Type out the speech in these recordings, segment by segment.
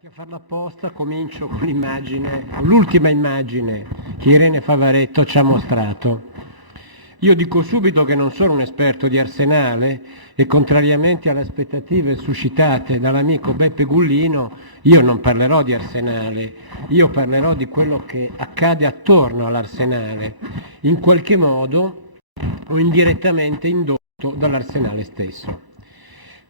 Anche a farla apposta comincio con l'immagine, l'ultima immagine che Irene Favaretto ci ha mostrato. Io dico subito che non sono un esperto di Arsenale e contrariamente alle aspettative suscitate dall'amico Beppe Gullino, io non parlerò di Arsenale, io parlerò di quello che accade attorno all'Arsenale, in qualche modo o indirettamente indotto dall'Arsenale stesso.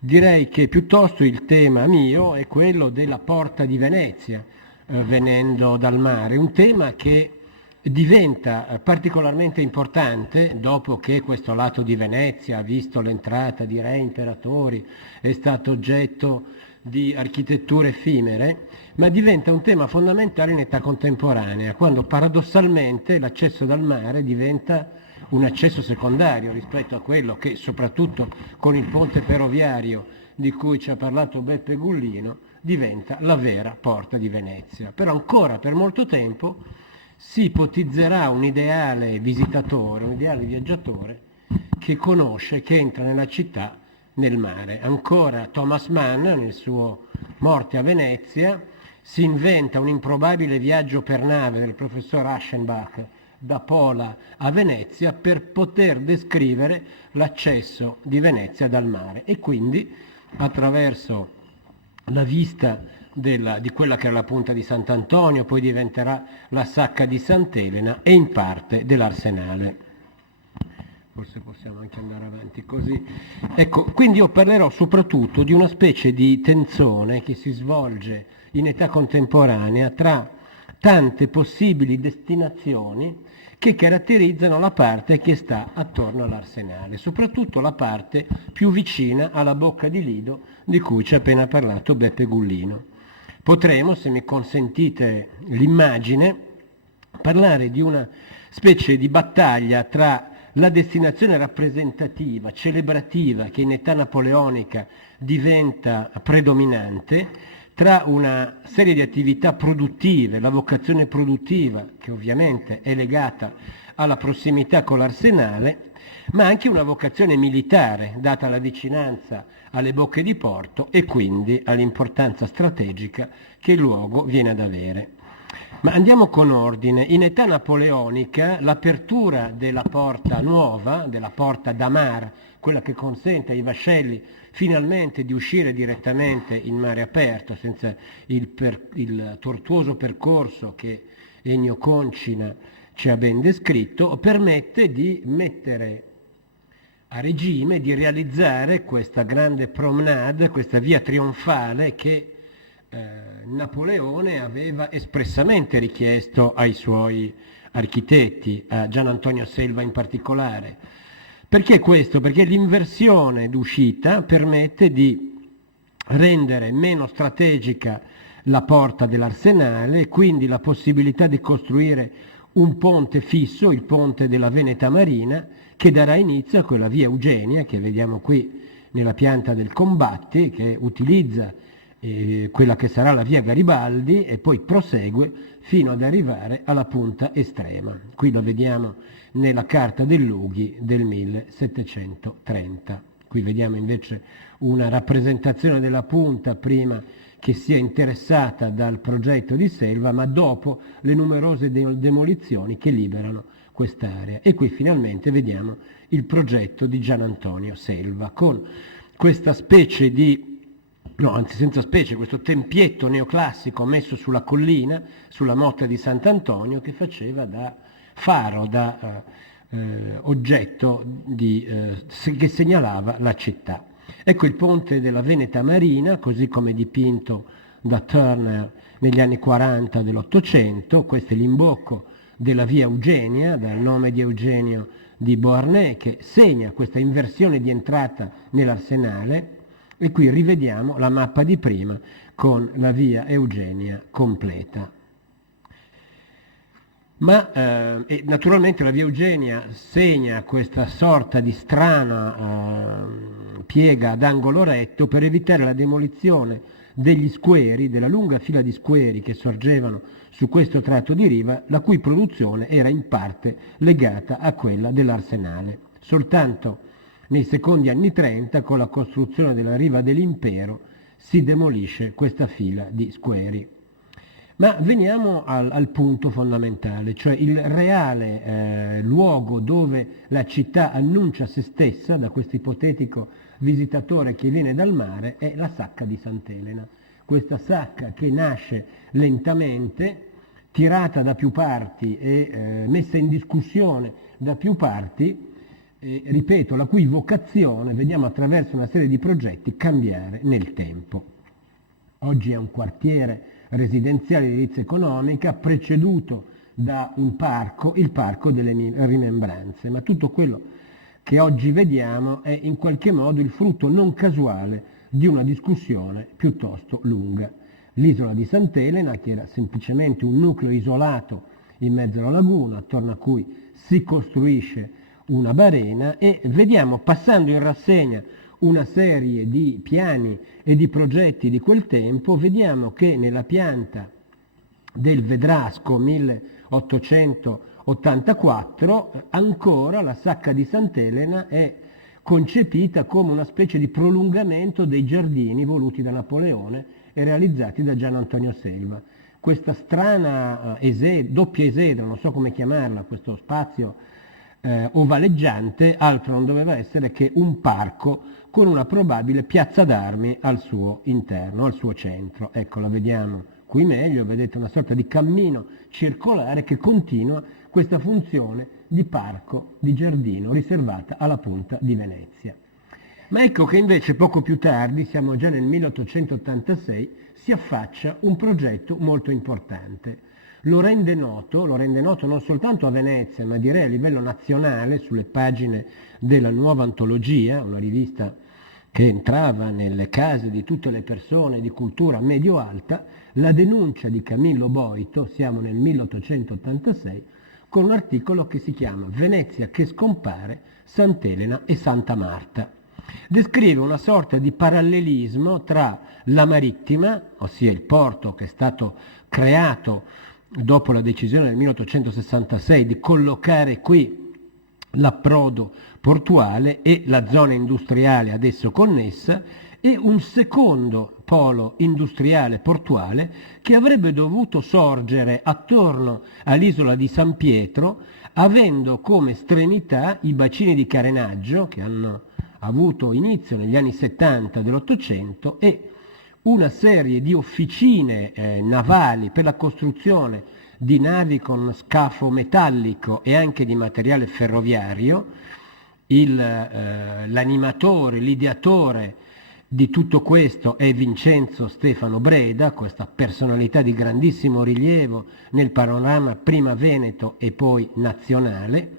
Direi che piuttosto il tema mio è quello della Porta di Venezia, venendo dal mare, un tema che diventa particolarmente importante dopo che questo lato di Venezia ha visto l'entrata di re imperatori, è stato oggetto di architetture effimere, ma diventa un tema fondamentale in età contemporanea, quando paradossalmente l'accesso dal mare diventa un accesso secondario rispetto a quello che, soprattutto con il ponte ferroviario di cui ci ha parlato Beppe Gullino, diventa la vera Porta di Venezia. Però ancora per molto tempo si ipotizzerà un ideale visitatore, un ideale viaggiatore che conosce, che entra nella città nel mare. Ancora Thomas Mann, nel suo Morte a Venezia, si inventa un improbabile viaggio per nave del professor Aschenbach da Pola a Venezia per poter descrivere l'accesso di Venezia dal mare e quindi attraverso la vista di quella che era la punta di Sant'Antonio, poi diventerà la sacca di Sant'Elena e in parte dell'Arsenale. Forse possiamo anche andare avanti così. Ecco, quindi io parlerò soprattutto di una specie di tensione che si svolge in età contemporanea tra tante possibili destinazioni che caratterizzano la parte che sta attorno all'Arsenale, soprattutto la parte più vicina alla Bocca di Lido di cui ci ha appena parlato Beppe Gullino. Potremo, se mi consentite l'immagine, parlare di una specie di battaglia tra la destinazione rappresentativa, celebrativa, che in età napoleonica diventa predominante, tra una serie di attività produttive, la vocazione produttiva, che ovviamente è legata alla prossimità con l'Arsenale, ma anche una vocazione militare, data la vicinanza alle bocche di porto e quindi all'importanza strategica che il luogo viene ad avere. Ma andiamo con ordine. In età napoleonica l'apertura della porta nuova, della porta da mar, quella che consente ai vascelli finalmente di uscire direttamente in mare aperto, senza il tortuoso percorso che Ennio Concina ci ha ben descritto, permette di mettere a regime, di realizzare questa grande promenade, questa via trionfale che Napoleone aveva espressamente richiesto ai suoi architetti, a Gian Antonio Selva in particolare. Perché questo? Perché l'inversione d'uscita permette di rendere meno strategica la porta dell'Arsenale, quindi la possibilità di costruire un ponte fisso, il ponte della Veneta Marina, che darà inizio a quella via Eugenia che vediamo qui nella pianta del Combatti, che utilizza quella che sarà la via Garibaldi e poi prosegue fino ad arrivare alla punta estrema. Qui lo vediamo nella carta del Lughi del 1730. Qui vediamo invece una rappresentazione della punta prima che sia interessata dal progetto di Selva, ma dopo le numerose demolizioni che liberano quest'area. E qui finalmente vediamo il progetto di Gian Antonio Selva, con questa specie di senza specie, questo tempietto neoclassico messo sulla collina, sulla motta di Sant'Antonio, che faceva da faro, da oggetto che segnalava la città. Ecco il ponte della Veneta Marina, così come dipinto da Turner negli anni 40 dell'Ottocento. Questo è l'imbocco della via Eugenia, dal nome di Eugenio di Beauharnais, che segna questa inversione di entrata nell'Arsenale. E qui rivediamo la mappa di prima con la via Eugenia completa. Ma naturalmente la via Eugenia segna questa sorta di strana piega ad angolo retto per evitare la demolizione degli squeri, della lunga fila di squeri che sorgevano su questo tratto di riva, la cui produzione era in parte legata a quella dell'Arsenale. Soltanto nei secondi anni 30, con la costruzione della riva dell'Impero, si demolisce questa fila di squeri. Ma veniamo al punto fondamentale, cioè il reale luogo dove la città annuncia se stessa, da questo ipotetico visitatore che viene dal mare, è la Sacca di Sant'Elena. Questa sacca che nasce lentamente, tirata da più parti e messa in discussione da più parti, ripeto, la cui vocazione vediamo attraverso una serie di progetti cambiare nel tempo. Oggi è un quartiere residenziale di edilizia economica preceduto da un parco, il Parco delle Rimembranze, ma tutto quello che oggi vediamo è in qualche modo il frutto non casuale di una discussione piuttosto lunga. L'isola di Sant'Elena, che era semplicemente un nucleo isolato in mezzo alla laguna, attorno a cui si costruisce una barena, e vediamo, passando in rassegna una serie di piani e di progetti di quel tempo, vediamo che nella pianta del Vedrasco 1884 ancora la Sacca di Sant'Elena è concepita come una specie di prolungamento dei giardini voluti da Napoleone e realizzati da Gian Antonio Selva. Questa strana doppia esedra, non so come chiamarla, questo spazio ovaleggiante, altro non doveva essere che un parco con una probabile piazza d'armi al suo interno, al suo centro. Ecco, la vediamo qui meglio, vedete una sorta di cammino circolare che continua questa funzione di parco, di giardino riservata alla punta di Venezia. Ma ecco che invece poco più tardi, siamo già nel 1886, si affaccia un progetto molto importante. Lo rende noto non soltanto a Venezia, ma direi a livello nazionale, sulle pagine della Nuova Antologia, una rivista che entrava nelle case di tutte le persone di cultura medio-alta, la denuncia di Camillo Boito, siamo nel 1886, con un articolo che si chiama Venezia che scompare, Sant'Elena e Santa Marta. Descrive una sorta di parallelismo tra la Marittima, ossia il porto che è stato creato dopo la decisione del 1866 di collocare qui l'approdo portuale, e la zona industriale ad esso connessa, e un secondo polo industriale portuale che avrebbe dovuto sorgere attorno all'isola di San Pietro, avendo come estremità i bacini di carenaggio che hanno avuto inizio negli anni 70 dell'Ottocento e una serie di officine navali per la costruzione di navi con scafo metallico e anche di materiale ferroviario. L'animatore, l'ideatore di tutto questo è Vincenzo Stefano Breda, questa personalità di grandissimo rilievo nel panorama prima veneto e poi nazionale,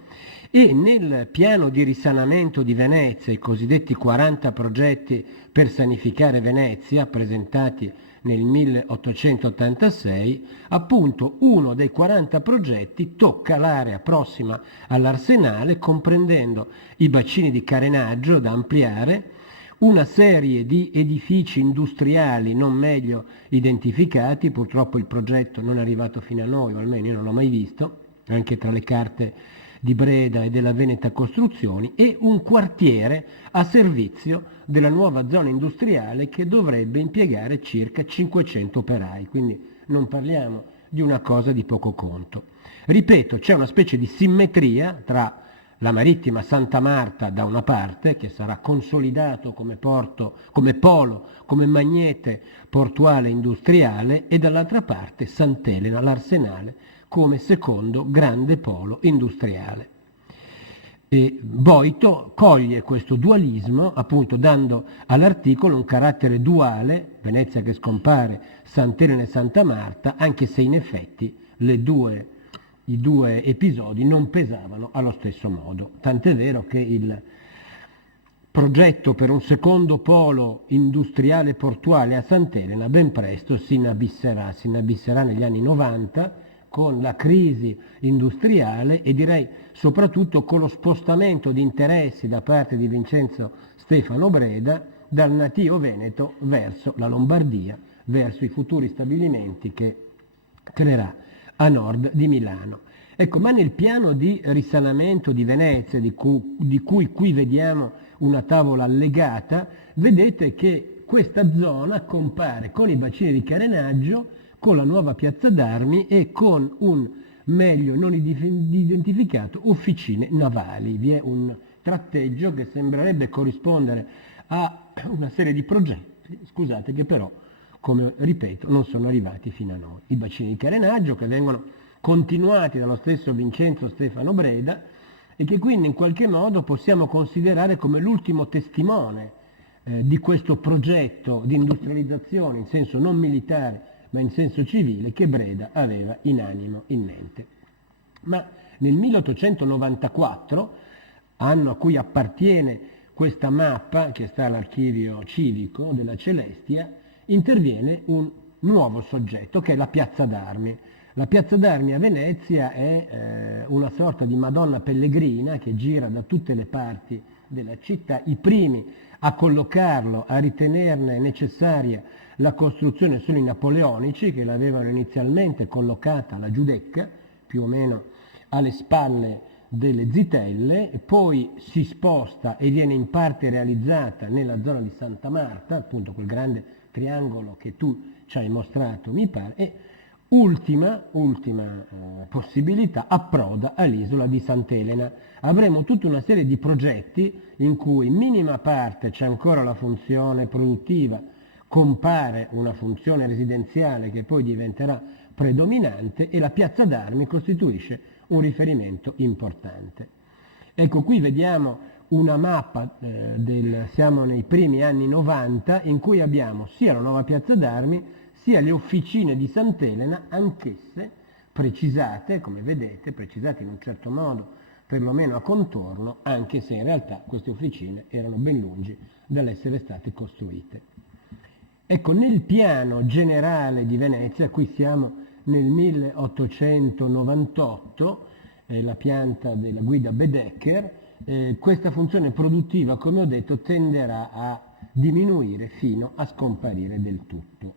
e nel piano di risanamento di Venezia, i cosiddetti 40 progetti per sanificare Venezia, presentati nel 1886, appunto uno dei 40 progetti tocca l'area prossima all'Arsenale, comprendendo i bacini di carenaggio da ampliare, una serie di edifici industriali non meglio identificati, purtroppo il progetto non è arrivato fino a noi, o almeno io non l'ho mai visto, anche tra le carte di Breda e della Veneta Costruzioni, e un quartiere a servizio della nuova zona industriale che dovrebbe impiegare circa 500 operai, quindi non parliamo di una cosa di poco conto. Ripeto, c'è una specie di simmetria tra la marittima Santa Marta da una parte, che sarà consolidato come porto, come polo, come magnete portuale industriale, e dall'altra parte Sant'Elena, l'Arsenale, come secondo grande polo industriale. E Boito coglie questo dualismo, appunto dando all'articolo un carattere duale, Venezia che scompare, Sant'Elena e Santa Marta, anche se in effetti i due episodi non pesavano allo stesso modo. Tant'è vero che il progetto per un secondo polo industriale portuale a Sant'Elena ben presto si inabisserà negli anni 90, con la crisi industriale e direi soprattutto con lo spostamento di interessi da parte di Vincenzo Stefano Breda dal nativo Veneto verso la Lombardia, verso i futuri stabilimenti che creerà a nord di Milano. Ecco, ma nel piano di risanamento di Venezia, di cui qui vediamo una tavola allegata, vedete che questa zona compare con i bacini di carenaggio, con la nuova piazza d'armi e con un meglio non identificato officine navali. Vi è un tratteggio che sembrerebbe corrispondere a una serie di progetti, scusate, che però, come ripeto, non sono arrivati fino a noi. I bacini di carenaggio che vengono continuati dallo stesso Vincenzo Stefano Breda e che quindi in qualche modo possiamo considerare come l'ultimo testimone di questo progetto di industrializzazione in senso non militare ma in senso civile che Breda aveva in animo, in mente. Ma nel 1894, anno a cui appartiene questa mappa che sta all'archivio civico della Celestia, interviene un nuovo soggetto che è la Piazza d'Armi. La Piazza d'Armi a Venezia è una sorta di Madonna pellegrina che gira da tutte le parti della città. I primi a collocarlo, a ritenerne necessaria la costruzione sono i napoleonici, che l'avevano inizialmente collocata alla Giudecca, più o meno alle spalle delle Zitelle, e poi si sposta e viene in parte realizzata nella zona di Santa Marta, appunto quel grande triangolo che tu ci hai mostrato, mi pare, e ultima possibilità, approda all'isola di Sant'Elena. Avremo tutta una serie di progetti in cui in minima parte c'è ancora la funzione produttiva, compare una funzione residenziale che poi diventerà predominante e la Piazza d'Armi costituisce un riferimento importante. Ecco, qui vediamo una mappa, siamo nei primi anni 90, in cui abbiamo sia la nuova Piazza d'Armi sia le officine di Sant'Elena, anch'esse precisate, come vedete, precisate in un certo modo, perlomeno a contorno, anche se in realtà queste officine erano ben lungi dall'essere state costruite. Ecco, nel piano generale di Venezia, qui siamo nel 1898, la pianta della guida Baedeker, questa funzione produttiva, come ho detto, tenderà a diminuire fino a scomparire del tutto.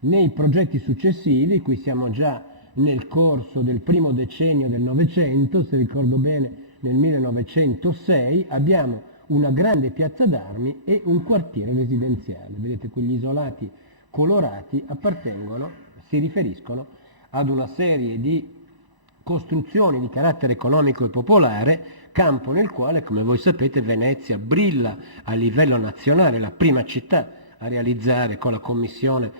Nei progetti successivi, qui siamo già nel corso del primo decennio del Novecento, se ricordo bene nel 1906, abbiamo una grande piazza d'armi e un quartiere residenziale. Vedete, quegli isolati colorati si riferiscono ad una serie di costruzioni di carattere economico e popolare, campo nel quale, come voi sapete, Venezia brilla a livello nazionale, la prima città a realizzare con la Commissione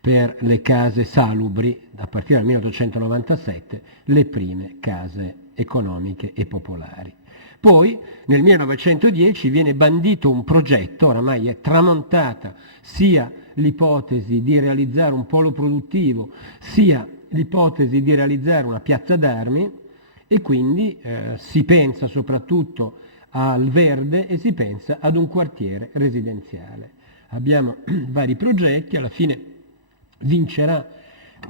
per le case salubri, a partire dal 1897, le prime case economiche e popolari. Poi nel 1910 viene bandito un progetto, oramai è tramontata sia l'ipotesi di realizzare un polo produttivo, sia l'ipotesi di realizzare una piazza d'armi, e quindi si pensa soprattutto al verde e si pensa ad un quartiere residenziale. Abbiamo vari progetti, alla fine vincerà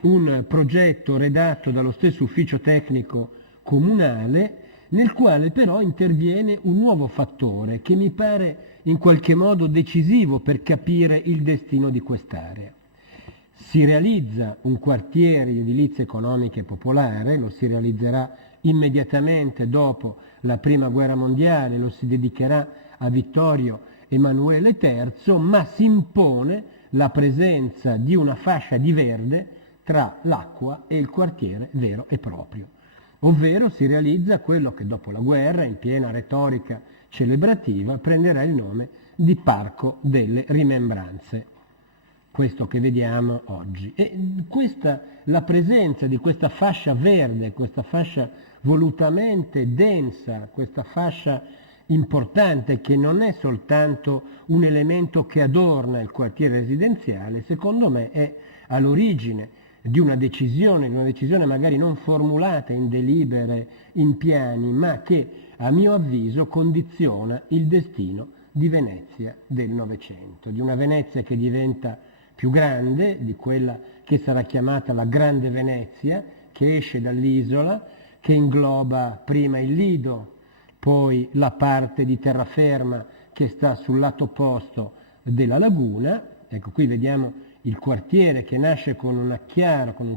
un progetto redatto dallo stesso ufficio tecnico comunale, nel quale però interviene un nuovo fattore che mi pare in qualche modo decisivo per capire il destino di quest'area. Si realizza un quartiere di edilizia economica e popolare, lo si realizzerà immediatamente dopo la Prima Guerra Mondiale, lo si dedicherà a Vittorio Emanuele III, ma si impone la presenza di una fascia di verde tra l'acqua e il quartiere vero e proprio. Ovvero si realizza quello che dopo la guerra, in piena retorica celebrativa, prenderà il nome di Parco delle Rimembranze, questo che vediamo oggi. E la presenza di questa fascia verde, questa fascia volutamente densa, questa fascia importante che non è soltanto un elemento che adorna il quartiere residenziale, secondo me è all'origine di una decisione magari non formulata in delibere, in piani, ma che a mio avviso condiziona il destino di Venezia del Novecento, di una Venezia che diventa più grande, di quella che sarà chiamata la Grande Venezia, che esce dall'isola, che ingloba prima il Lido, poi la parte di terraferma che sta sul lato opposto della laguna. Ecco, qui vediamo il quartiere che nasce con un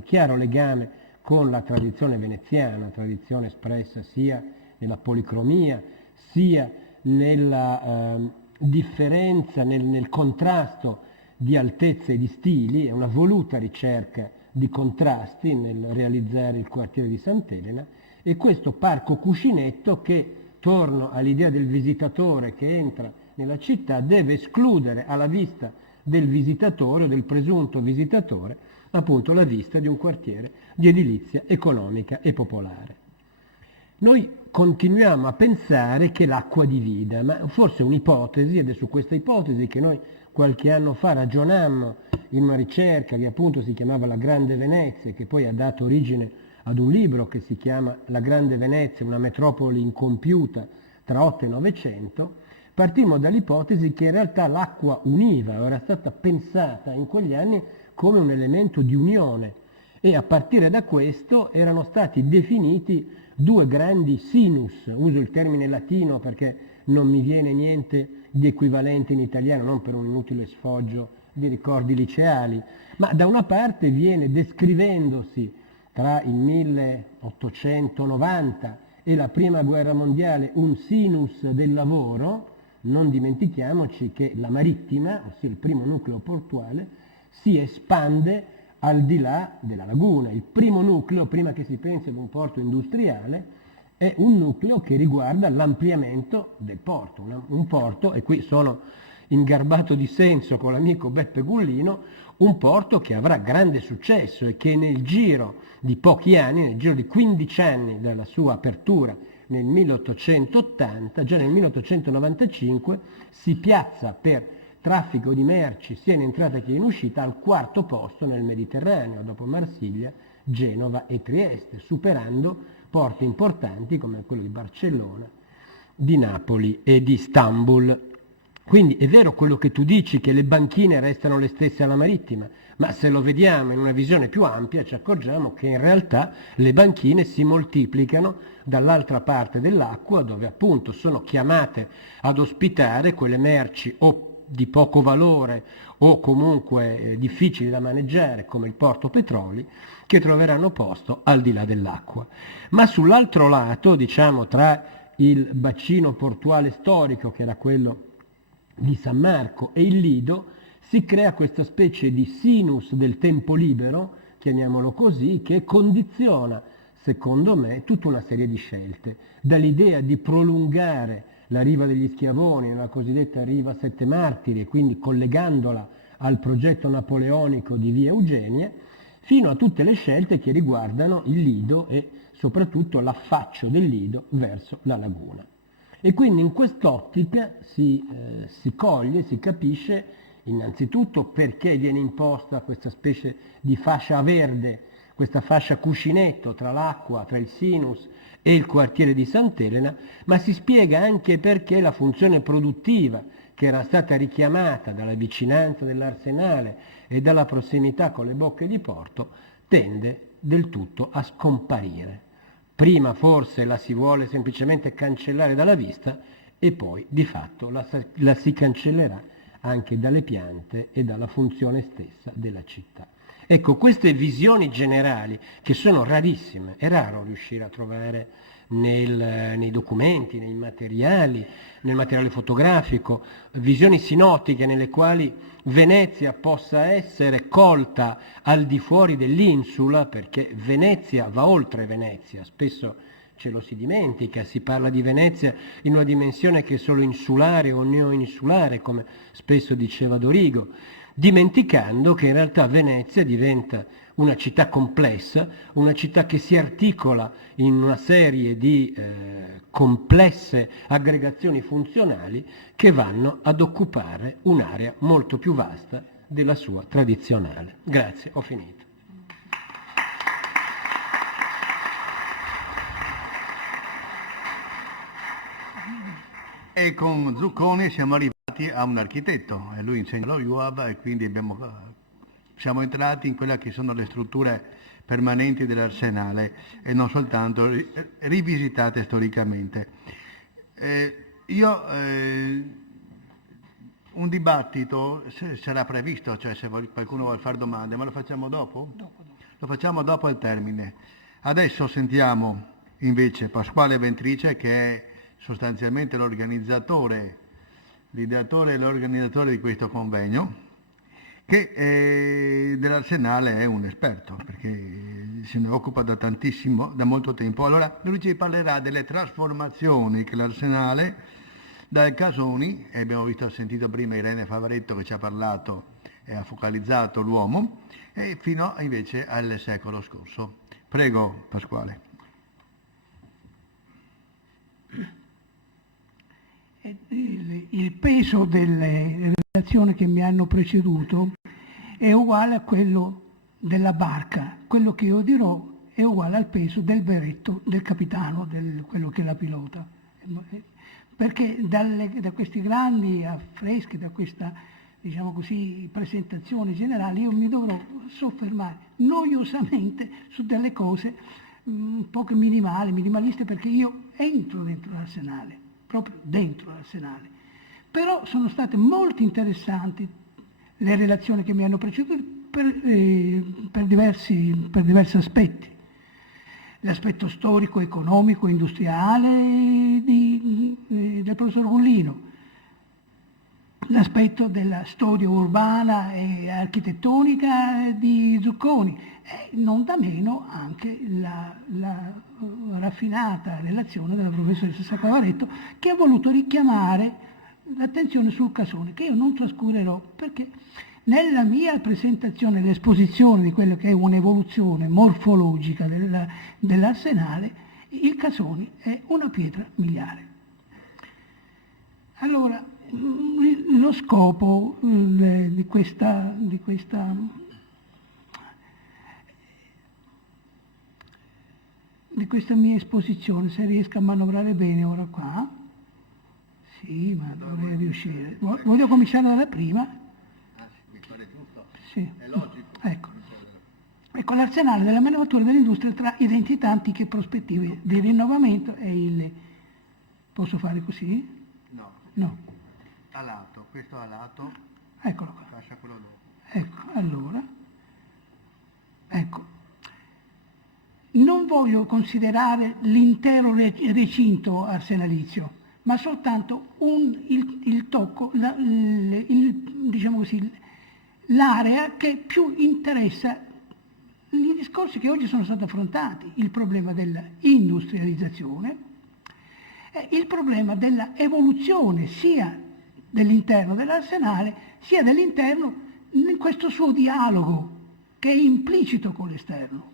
chiaro legame con la tradizione veneziana, tradizione espressa sia nella policromia, sia nella differenza, nel contrasto di altezze e di stili, è una voluta ricerca di contrasti nel realizzare il quartiere di Sant'Elena, e questo parco cuscinetto che, torno all'idea del visitatore che entra nella città, deve escludere alla vista del visitatore o del presunto visitatore appunto la vista di un quartiere di edilizia economica e popolare. Noi continuiamo a pensare che l'acqua divida, ma forse un'ipotesi, ed è su questa ipotesi che noi qualche anno fa ragionammo in una ricerca che appunto si chiamava La Grande Venezia, che poi ha dato origine ad un libro che si chiama La Grande Venezia, una metropoli incompiuta tra 8 e 900, partimmo dall'ipotesi che in realtà l'acqua univa, era stata pensata in quegli anni come un elemento di unione, e a partire da questo erano stati definiti due grandi sinus, uso il termine latino perché non mi viene niente di equivalente in italiano, non per un inutile sfoggio di ricordi liceali, ma da una parte viene descrivendosi tra il 1890 e la Prima Guerra Mondiale un sinus del lavoro. Non dimentichiamoci che la marittima, ossia il primo nucleo portuale, si espande al di là della laguna. Il primo nucleo, prima che si pensi ad un porto industriale, è un nucleo che riguarda l'ampliamento del porto. Un porto, e qui sono in garbato dissenso con l'amico Beppe Gullino, un porto che avrà grande successo e che nel giro di pochi anni, nel giro di 15 anni dalla sua apertura nel 1880, già nel 1895 si piazza per traffico di merci sia in entrata che in uscita al quarto posto nel Mediterraneo, dopo Marsiglia, Genova e Trieste, superando porti importanti come quello di Barcellona, di Napoli e di Istanbul. Quindi è vero quello che tu dici, che le banchine restano le stesse alla marittima, ma se lo vediamo in una visione più ampia ci accorgiamo che in realtà le banchine si moltiplicano dall'altra parte dell'acqua, dove appunto sono chiamate ad ospitare quelle merci o di poco valore o comunque difficili da maneggiare, come il porto petroli, che troveranno posto al di là dell'acqua. Ma sull'altro lato, diciamo tra il bacino portuale storico, che era quello di San Marco, e il Lido, si crea questa specie di sinus del tempo libero, chiamiamolo così, che condiziona, secondo me, tutta una serie di scelte, dall'idea di prolungare la riva degli Schiavoni, la cosiddetta riva Sette Martiri, e quindi collegandola al progetto napoleonico di via Eugenia, fino a tutte le scelte che riguardano il Lido e soprattutto l'affaccio del Lido verso la laguna. E quindi in quest'ottica si coglie, si capisce innanzitutto perché viene imposta questa specie di fascia verde, questa fascia cuscinetto tra l'acqua, tra il sinus e il quartiere di Sant'Elena, ma si spiega anche perché la funzione produttiva che era stata richiamata dalla vicinanza dell'arsenale e dalla prossimità con le bocche di porto tende del tutto a scomparire. Prima forse la si vuole semplicemente cancellare dalla vista e poi di fatto la si cancellerà anche dalle piante e dalla funzione stessa della città. Ecco, queste visioni generali, che sono rarissime, è raro riuscire a trovare nei documenti, nei materiali, nel materiale fotografico, visioni sinottiche nelle quali Venezia possa essere colta al di fuori dell'insula, perché Venezia va oltre Venezia, spesso ce lo si dimentica, si parla di Venezia in una dimensione che è solo insulare o neoinsulare, come spesso diceva Dorigo, dimenticando che in realtà Venezia diventa una città complessa, una città che si articola in una serie di complesse aggregazioni funzionali che vanno ad occupare un'area molto più vasta della sua tradizionale. Grazie, ho finito. E con Zucconi siamo arrivati a un architetto, e lui insegna allo UAV, e quindi siamo entrati in quelle che sono le strutture permanenti dell'arsenale e non soltanto rivisitate storicamente. Un dibattito sarà previsto, cioè se qualcuno vuole fare domande, ma lo facciamo dopo? Lo facciamo dopo il termine. Adesso sentiamo invece Pasquale Ventrice, che è sostanzialmente l'organizzatore l'ideatore e l'organizzatore di questo convegno, che dell'arsenale è un esperto, perché se ne occupa da molto tempo. Allora lui ci parlerà delle trasformazioni che l'arsenale, dal Casoni, e abbiamo sentito prima Irene Favaretto che ci ha parlato e ha focalizzato l'uomo, e fino invece al secolo scorso. Prego Pasquale. Il peso delle relazioni che mi hanno preceduto è uguale a quello della barca. Quello che io dirò è uguale al peso del berretto del capitano, quello che la pilota. Perché da questi grandi affreschi, da questa, diciamo così, presentazione generale, io mi dovrò soffermare noiosamente su delle cose un po' minimaliste, perché io entro dentro l'arsenale, proprio dentro l'arsenale. Però sono state molto interessanti le relazioni che mi hanno preceduto per diversi aspetti. L'aspetto storico, economico, industriale del professor Gullino, l'aspetto della storia urbana e architettonica di Zucconi, e non da meno anche la raffinata relazione della professoressa Sacavaretto, che ha voluto richiamare l'attenzione sul Casone, che io non trascurerò, perché nella mia presentazione, l'esposizione di quello che è un'evoluzione morfologica dell'arsenale, il Casoni è una pietra miliare. Allora, lo scopo di questa mia esposizione, se riesco a manovrare bene ora qua, sì, ma dovrei riuscire. Voglio cominciare dalla prima. Sì. È logico. Ecco, l'arsenale della manifattura dell'industria tra identità, antiche prospettive di rinnovamento e il... Posso fare così? No. No. A lato, questo a lato. Eccolo qua. Lascia quello dopo. Ecco, allora. Ecco. Non voglio considerare l'intero recinto arsenalizio, ma soltanto il tocco, diciamo così, l'area che più interessa i discorsi che oggi sono stati affrontati, il problema della industrializzazione, il problema della evoluzione sia dell'interno dell'arsenale sia dell'interno in questo suo dialogo che è implicito con l'esterno.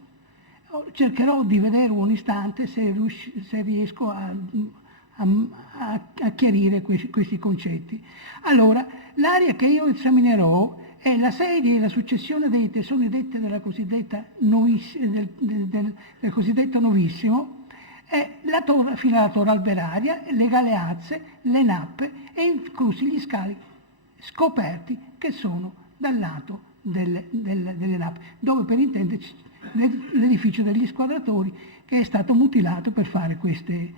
Cercherò di vedere un istante se riesco a chiarire questi concetti. Allora, l'area che io esaminerò è la serie e la successione dei tesoni detti del cosiddetto novissimo, è la torre fino alla torre alberaria, le galeazze, le nappe e inclusi gli scali scoperti che sono dal lato delle nappe, dove per intenderci l'edificio degli squadratori che è stato mutilato per fare questi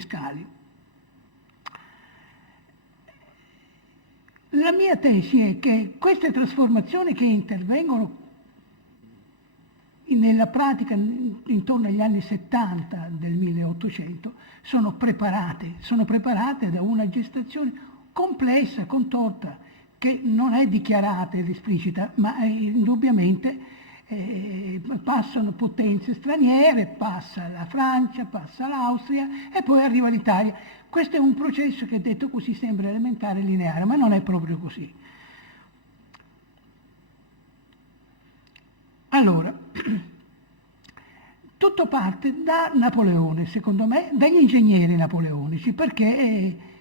scali. La mia tesi è che queste trasformazioni che intervengono nella pratica intorno agli anni 70 del 1800 sono preparate da una gestazione complessa, contorta, che non è dichiarata ed esplicita, ma indubbiamente passano potenze straniere, passa la Francia, passa l'Austria e poi arriva l'Italia. Questo è un processo che, detto così, sembra elementare e lineare, ma non è proprio così. Allora, tutto parte da Napoleone, secondo me, dagli ingegneri napoleonici, perché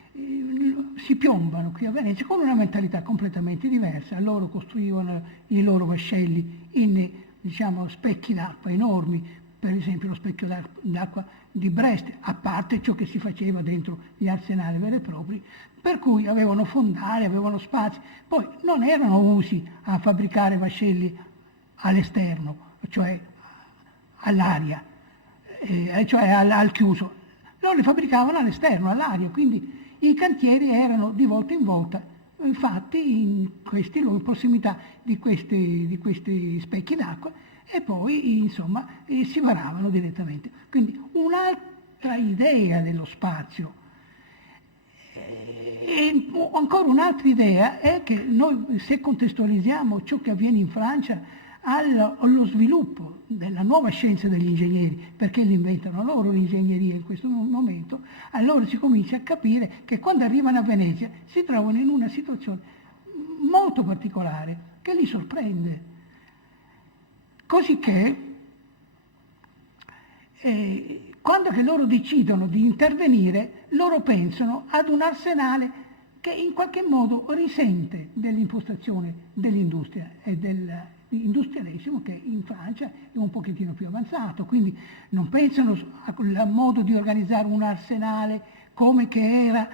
si piombano qui a Venezia con una mentalità completamente diversa. Loro costruivano i loro vascelli in, diciamo, specchi d'acqua enormi, per esempio lo specchio d'acqua di Brest, a parte ciò che si faceva dentro gli arsenali veri e propri, per cui avevano fondali, avevano spazi, poi non erano usi a fabbricare vascelli all'esterno, cioè all'aria, cioè al chiuso, loro li fabbricavano all'esterno, all'aria, quindi i cantieri erano di volta in volta fatti in prossimità di questi specchi d'acqua e poi insomma si varavano direttamente. Quindi un'altra idea dello spazio E ancora un'altra idea è che noi, se contestualizziamo ciò che avviene in Francia allo sviluppo della nuova scienza degli ingegneri, perché l'inventano loro l'ingegneria in questo momento, allora si comincia a capire che quando arrivano a Venezia si trovano in una situazione molto particolare che li sorprende. Cosicché quando che loro decidono di intervenire, loro pensano ad un arsenale che in qualche modo risente dell'impostazione dell'industria e dell'industrialesimo, che in Francia è un pochettino più avanzato, quindi non pensano al modo di organizzare un arsenale come che era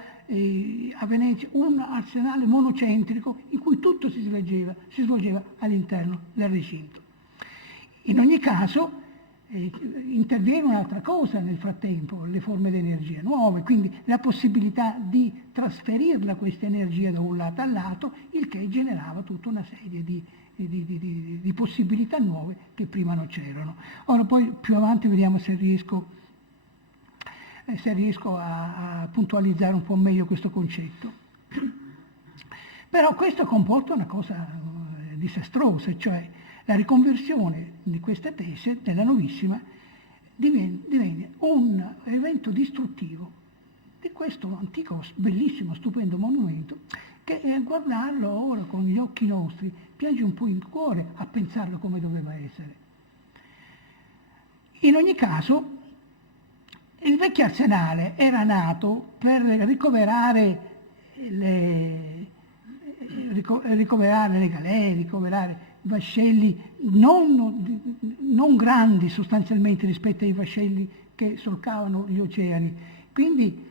a Venezia, un arsenale monocentrico in cui tutto si svolgeva all'interno del recinto. In ogni caso interviene un'altra cosa nel frattempo, le forme di energia nuove, quindi la possibilità di trasferirla questa energia da un lato all'altro, il che generava tutta una serie di possibilità nuove che prima non c'erano. Ora poi più avanti vediamo se riesco a puntualizzare un po' meglio questo concetto. Però questo comporta una cosa disastrosa, cioè la riconversione di queste tese della Novissima diviene un evento distruttivo di questo antico, bellissimo, stupendo monumento che guardarlo ora con gli occhi nostri piange un po' in cuore a pensarlo come doveva essere. In ogni caso, il vecchio arsenale era nato per ricoverare le galee, ricoverare vascelli non grandi sostanzialmente rispetto ai vascelli che solcavano gli oceani. Quindi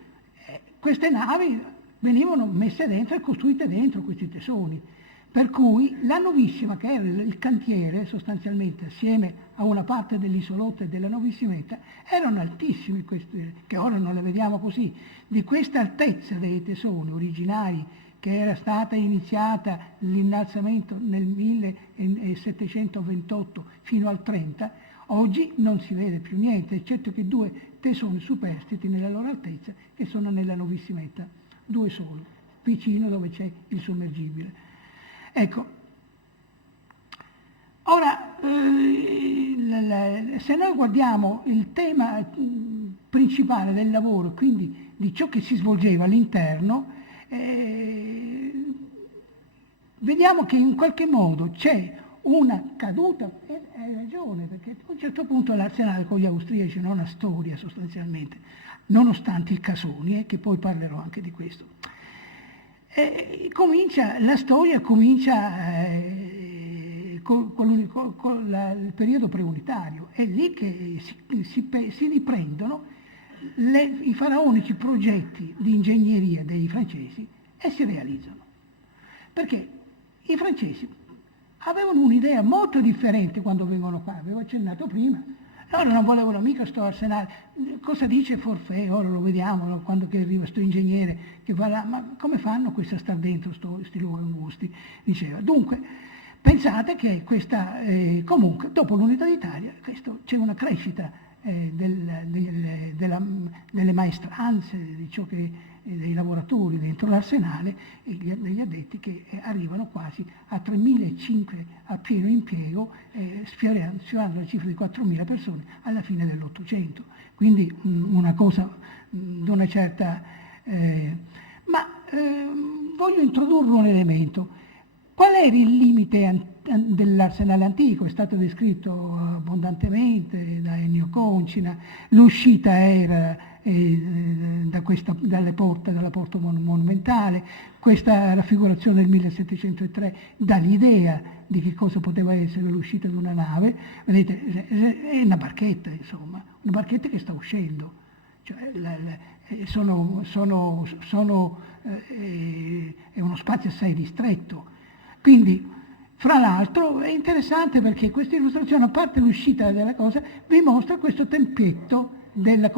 queste navi venivano messe dentro e costruite dentro questi tesoni. Per cui la Novissima, che era il cantiere sostanzialmente assieme a una parte dell'isolotto e della Novissimetta, erano altissimi, che ora non le vediamo così, di questa altezza dei tesoni originari, che era stata iniziata l'innalzamento nel 1728 fino al 30, oggi non si vede più niente, eccetto che 2 tesoni superstiti nella loro altezza, che sono nella Novissimetta, 2 soli, vicino dove c'è il sommergibile. Ecco, ora se noi guardiamo il tema principale del lavoro, quindi di ciò che si svolgeva all'interno, vediamo che in qualche modo c'è una caduta, e hai ragione, perché a un certo punto l'arsenale con gli austriaci non ha storia sostanzialmente, nonostante il Casoni, che poi parlerò anche di questo. La storia comincia con il periodo preunitario, è lì che si riprendono i faraonici progetti di ingegneria dei francesi e si realizzano. Perché i francesi avevano un'idea molto differente quando vengono qua, avevo accennato prima. Loro non volevano mica sto arsenale. Cosa dice Forfait? Ora lo vediamo, quando che arriva sto ingegnere che va là, ma come fanno questi a star dentro sti loro angusti? Diceva. Dunque, pensate che comunque, dopo l'unità d'Italia, c'è una crescita delle maestranze, di ciò che dei lavoratori dentro l'arsenale e degli addetti che arrivano quasi a 3.500 a pieno impiego, sfiorando la cifra di 4.000 persone alla fine dell'Ottocento. Quindi una cosa di una certa... voglio introdurre un elemento. Qual era il limite dell'arsenale antico? È stato descritto abbondantemente da Ennio Concina. L'uscita era dalla porta monumentale. Questa raffigurazione del 1703 dà l'idea di che cosa poteva essere l'uscita di una nave. Vedete, è una barchetta, insomma, una barchetta che sta uscendo. Cioè, è uno spazio assai ristretto. Quindi, fra l'altro, è interessante perché questa illustrazione, a parte l'uscita della cosa, vi mostra questo tempietto della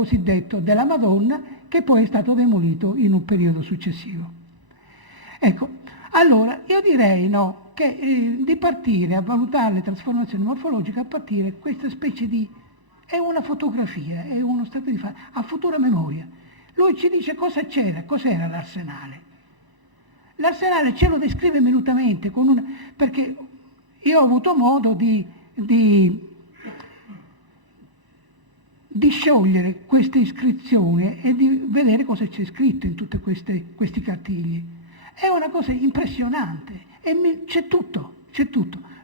Madonna, che poi è stato demolito in un periodo successivo. Ecco, allora io direi che di partire a valutare le trasformazioni morfologiche a partire da questa specie di... è una fotografia, è uno stato di fatto, a futura memoria. Lui ci dice cosa c'era, cos'era l'arsenale. L'arsenale ce lo descrive minutamente, perché io ho avuto modo di sciogliere questa iscrizione e di vedere cosa c'è scritto in tutti questi cartigli. È una cosa impressionante e c'è tutto.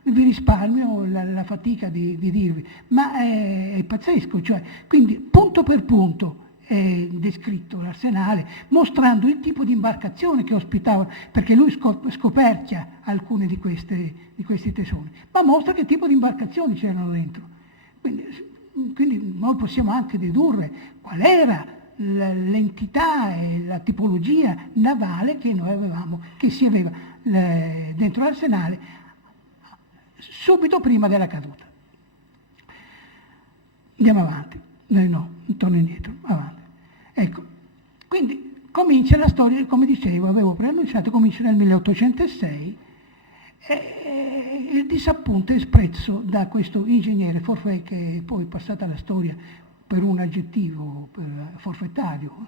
Vi risparmio la fatica di dirvi, ma è pazzesco, cioè, quindi punto per punto è descritto l'arsenale, mostrando il tipo di imbarcazione che ospitavano, perché lui scoperchia alcune di questi tesori, ma mostra che tipo di imbarcazioni c'erano dentro. Quindi noi possiamo anche dedurre qual era l'entità e la tipologia navale che noi avevamo, che si aveva dentro l'arsenale subito prima della caduta. Andiamo avanti. No, torno indietro, avanti. Ecco, quindi comincia la storia, come dicevo, avevo preannunciato, comincia nel 1806 e il disappunto è espresso da questo ingegnere Forfait, che poi è passata alla storia per un aggettivo forfettario.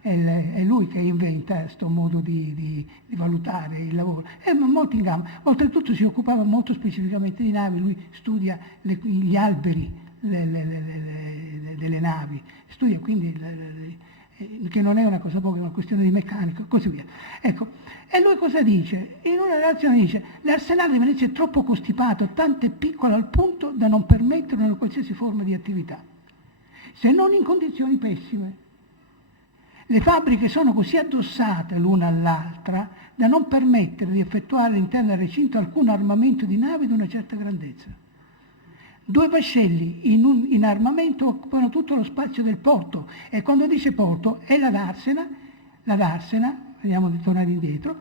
È lui che inventa questo modo di valutare il lavoro. È molto in gamba. Oltretutto si occupava molto specificamente di navi, lui studia gli alberi delle navi, studia quindi che non è una cosa poca, è una questione di meccanica, così via. Ecco, e lui cosa dice? In una relazione dice: l'arsenale di Venezia è troppo costipato, tanto è piccolo al punto da non permettere una qualsiasi forma di attività, se non in condizioni pessime. Le fabbriche sono così addossate l'una all'altra da non permettere di effettuare all'interno del recinto alcun armamento di navi di una certa grandezza. 2 vascelli in armamento occupano tutto lo spazio del porto, e quando dice porto è la Darsena, vediamo di tornare indietro,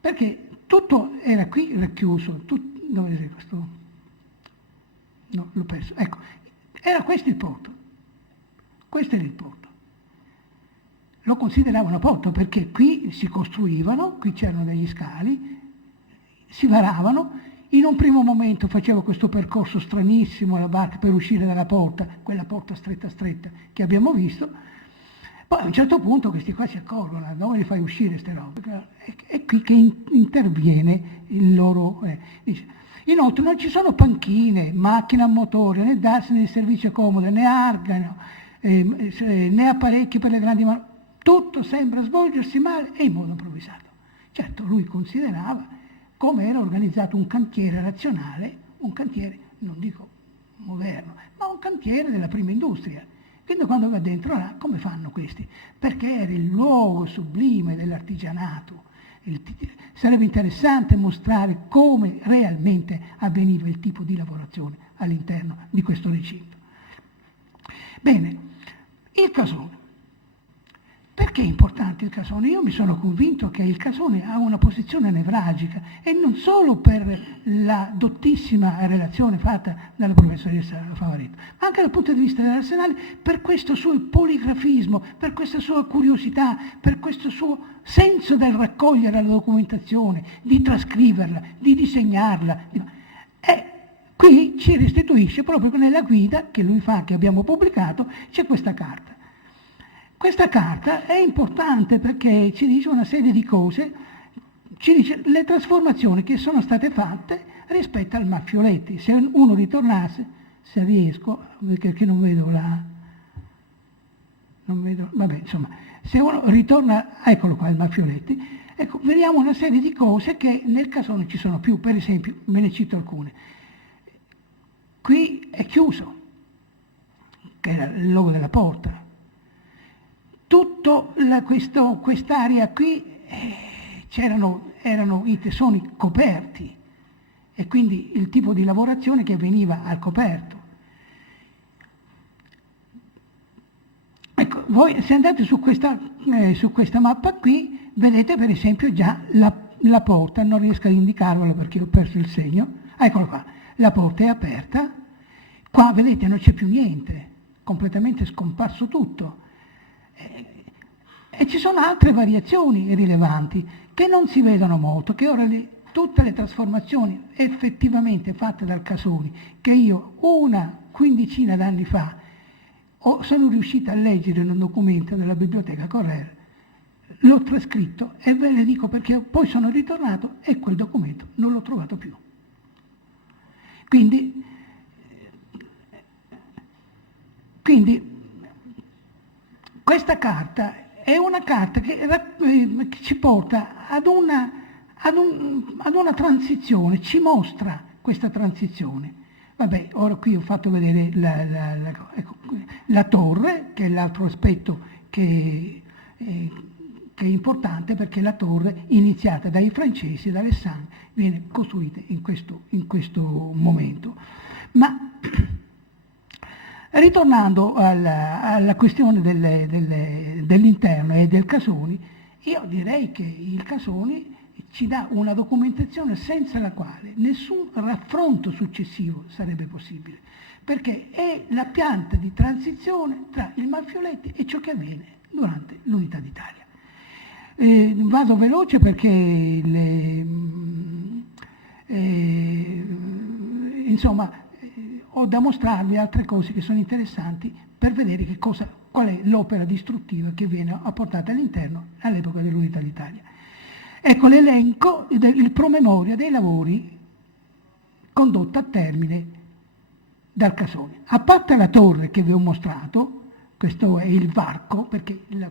perché tutto era qui racchiuso, dove è questo? No, l'ho perso, ecco, era questo il porto, questo era il porto. Lo consideravano porto perché qui si costruivano, qui c'erano degli scali, si varavano. In un primo momento facevo questo percorso stranissimo alla barca per uscire dalla porta, quella porta stretta che abbiamo visto. Poi a un certo punto questi qua si accorgono: dove li fai uscire queste robe? È qui che interviene il loro... dice. Inoltre non ci sono panchine, macchine a motore, né DAS né servizio comodo, né argano, né apparecchi per le grandi mani. Tutto sembra svolgersi male e in modo improvvisato. Certo, lui considerava come era organizzato un cantiere razionale, un cantiere, non dico moderno, ma un cantiere della prima industria. Quindi quando va dentro là, come fanno questi? Perché era il luogo sublime dell'artigianato. Sarebbe interessante mostrare come realmente avveniva il tipo di lavorazione all'interno di questo recinto. Bene, il casone. Perché è importante il casone? Io mi sono convinto che il casone ha una posizione nevralgica, e non solo per la dottissima relazione fatta dalla professoressa Favaretto, ma anche dal punto di vista dell'arsenale, per questo suo poligrafismo, per questa sua curiosità, per questo suo senso del raccogliere la documentazione, di trascriverla, di disegnarla. E qui ci restituisce, proprio nella guida che lui fa, che abbiamo pubblicato, c'è questa carta. Questa carta è importante perché ci dice una serie di cose, ci dice le trasformazioni che sono state fatte rispetto al Maffioletti. Se uno ritornasse, se riesco, perché non vedo vabbè, insomma, se uno ritorna, eccolo qua il Maffioletti, ecco, vediamo una serie di cose che nel casone ci sono più. Per esempio, me ne cito alcune. Qui è chiuso, che era il logo della porta. Tutto quest'area qui erano i tessoni coperti, e quindi il tipo di lavorazione che avveniva al coperto. Ecco, voi se andate su questa mappa qui, vedete per esempio già la porta, non riesco ad indicarvela perché ho perso il segno, eccolo qua, la porta è aperta, qua vedete non c'è più niente, completamente scomparso tutto. E ci sono altre variazioni rilevanti che non si vedono molto, che ora tutte le trasformazioni effettivamente fatte dal Casoni, che io una quindicina d'anni fa sono riuscita a leggere in un documento della biblioteca Correr, l'ho trascritto e ve ne dico perché poi sono ritornato e quel documento non l'ho trovato più. Quindi questa carta è una carta che ci porta ad una transizione, ci mostra questa transizione. Vabbè, ora qui ho fatto vedere la torre, che è l'altro aspetto che è importante, perché la torre, iniziata dai francesi, da Alessandro, viene costruita in questo momento. Ma ritornando alla questione dell'interno e del Casoni, io direi che il Casoni ci dà una documentazione senza la quale nessun raffronto successivo sarebbe possibile, perché è la pianta di transizione tra il Malfioletti e ciò che avviene durante l'Unità d'Italia. Vado veloce perché ho da mostrarvi altre cose che sono interessanti per vedere qual è l'opera distruttiva che viene apportata all'interno all'epoca dell'Unità d'Italia. Ecco l'elenco, il promemoria dei lavori condotto a termine dal Casoni. A parte la torre che vi ho mostrato, questo è il varco, perché il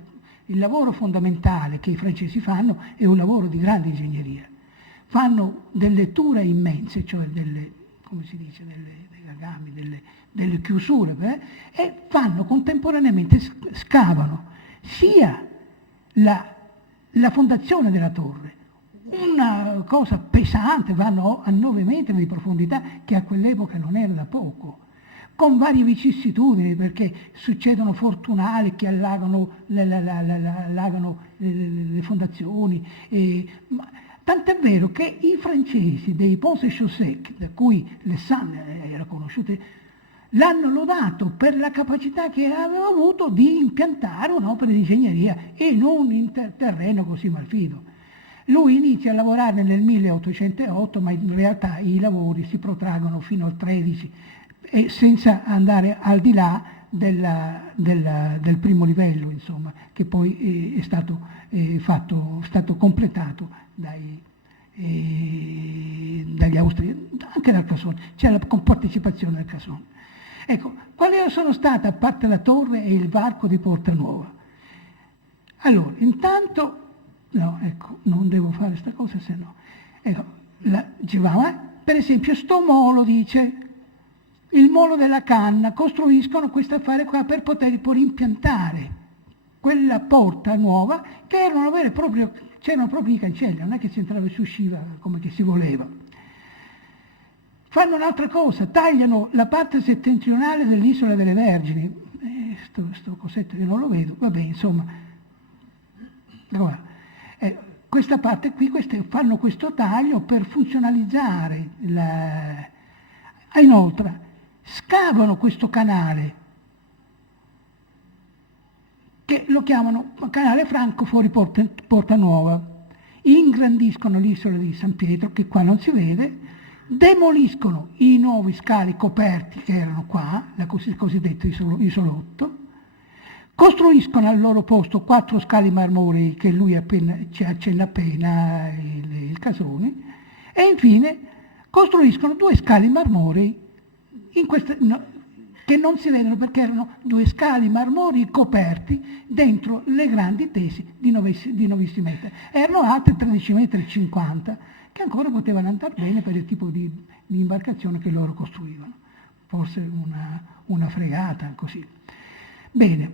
lavoro fondamentale che i francesi fanno è un lavoro di grande ingegneria. Fanno delle ture immense, cioè dei ragami, delle chiusure, e fanno contemporaneamente, scavano sia la fondazione della torre, una cosa pesante, vanno a 9 metri di profondità, che a quell'epoca non era da poco, con varie vicissitudini, perché succedono fortunali che allagano le fondazioni. Tant'è vero che i francesi dei Ponts et Chaussées, da cui Alessandro era conosciuto, l'hanno lodato per la capacità che aveva avuto di impiantare un'opera di ingegneria in un terreno così malfido. Lui inizia a lavorare nel 1808, ma in realtà i lavori si protraggono fino al 13, e senza andare al di là del primo livello, insomma, che poi è stato completato dagli austriaci, anche dal Casoni, c'è la partecipazione del Casoni. Ecco, quali sono state, a parte la torre e il varco di Porta Nuova? Allora, intanto, no, ecco, non devo fare questa cosa, se no. Ecco, per esempio, sto molo, dice, il molo della canna, costruiscono questo affare qua per poter poi impiantare quella porta nuova, che erano vere e proprie, c'erano proprio i cancelli, non è che si entrava e si usciva come che si voleva. Fanno un'altra cosa, tagliano la parte settentrionale dell'Isola delle Vergini, sto cosetto io non lo vedo, vabbè, insomma, questa parte qui, fanno questo taglio per funzionalizzare inoltre scavano questo canale, che lo chiamano canale Franco fuori Porta Nuova, ingrandiscono l'isola di San Pietro, che qua non si vede, demoliscono i nuovi scali coperti che erano qua, il cosiddetto isolotto, costruiscono al loro posto 4 scali marmorei che lui ci accenna appena, il Casoni, e infine costruiscono 2 scali marmorei che non si vedono perché erano 2 scali marmorei coperti dentro le grandi tesi di 9 metri. Erano alte 13,50 metri, che ancora potevano andare bene per il tipo di imbarcazione che loro costruivano. Forse una fregata, così. Bene,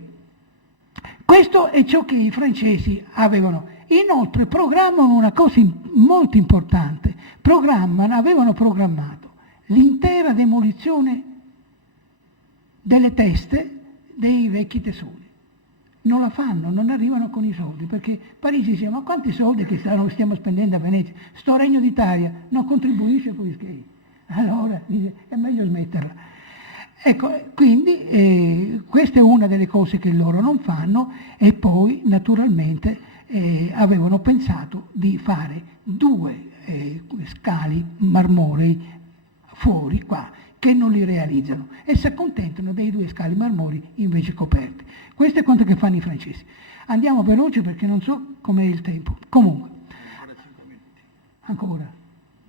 questo è ciò che i francesi avevano. Inoltre programmano una cosa molto importante, avevano programmato l'intera demolizione delle teste dei vecchi tesori. Non la fanno, non arrivano con i soldi, perché Parigi dice: ma quanti soldi che stiamo spendendo a Venezia? Sto Regno d'Italia non contribuisce poi che. Allora dice, è meglio smetterla. Ecco, quindi questa è una delle cose che loro non fanno, e poi naturalmente avevano pensato di fare 2 scali marmorei fuori qua, che non li realizzano, e si accontentano dei 2 scali marmorei invece coperti. Questo è quanto che fanno i francesi. Andiamo veloci perché non so com'è il tempo. Comunque, Ancora 5 minuti. ancora.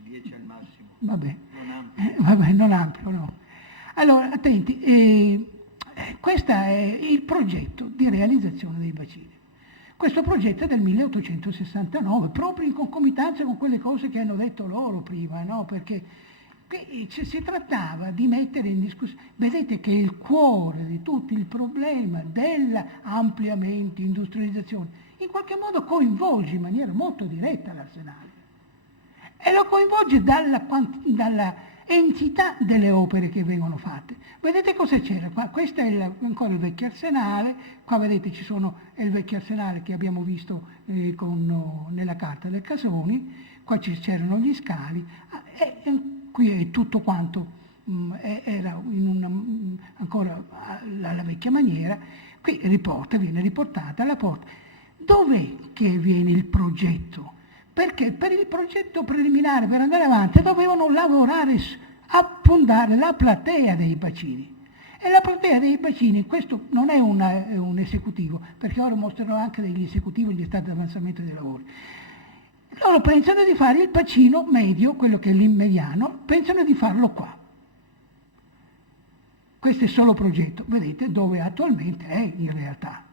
10 al massimo. Vabbè. Non ampio. Vabbè, non ampio, no. Allora, attenti, questo è il progetto di realizzazione dei bacini. Questo progetto è del 1869, proprio in concomitanza con quelle cose che hanno detto loro prima, no? Perché qui si trattava di mettere in discussione, vedete che il cuore di tutto il problema dell'ampliamento, industrializzazione, in qualche modo coinvolge in maniera molto diretta l'Arsenale. E lo coinvolge dalla entità delle opere che vengono fatte. Vedete cosa c'era qua? Questo è ancora il vecchio Arsenale, qua vedete è il vecchio Arsenale che abbiamo visto nella carta del Casoni, qua c'erano gli scali, qui è tutto quanto era ancora alla vecchia maniera, qui viene riportata la porta. Dov'è che viene il progetto? Perché per il progetto preliminare, per andare avanti, dovevano lavorare, affondare la platea dei bacini. E la platea dei bacini, questo non è un esecutivo, perché ora mostrerò anche degli esecutivi gli stati di avanzamento dei lavori. Loro pensano di fare il bacino medio, quello che è l'immediano, pensano di farlo qua. Questo è solo progetto, vedete dove attualmente è in realtà.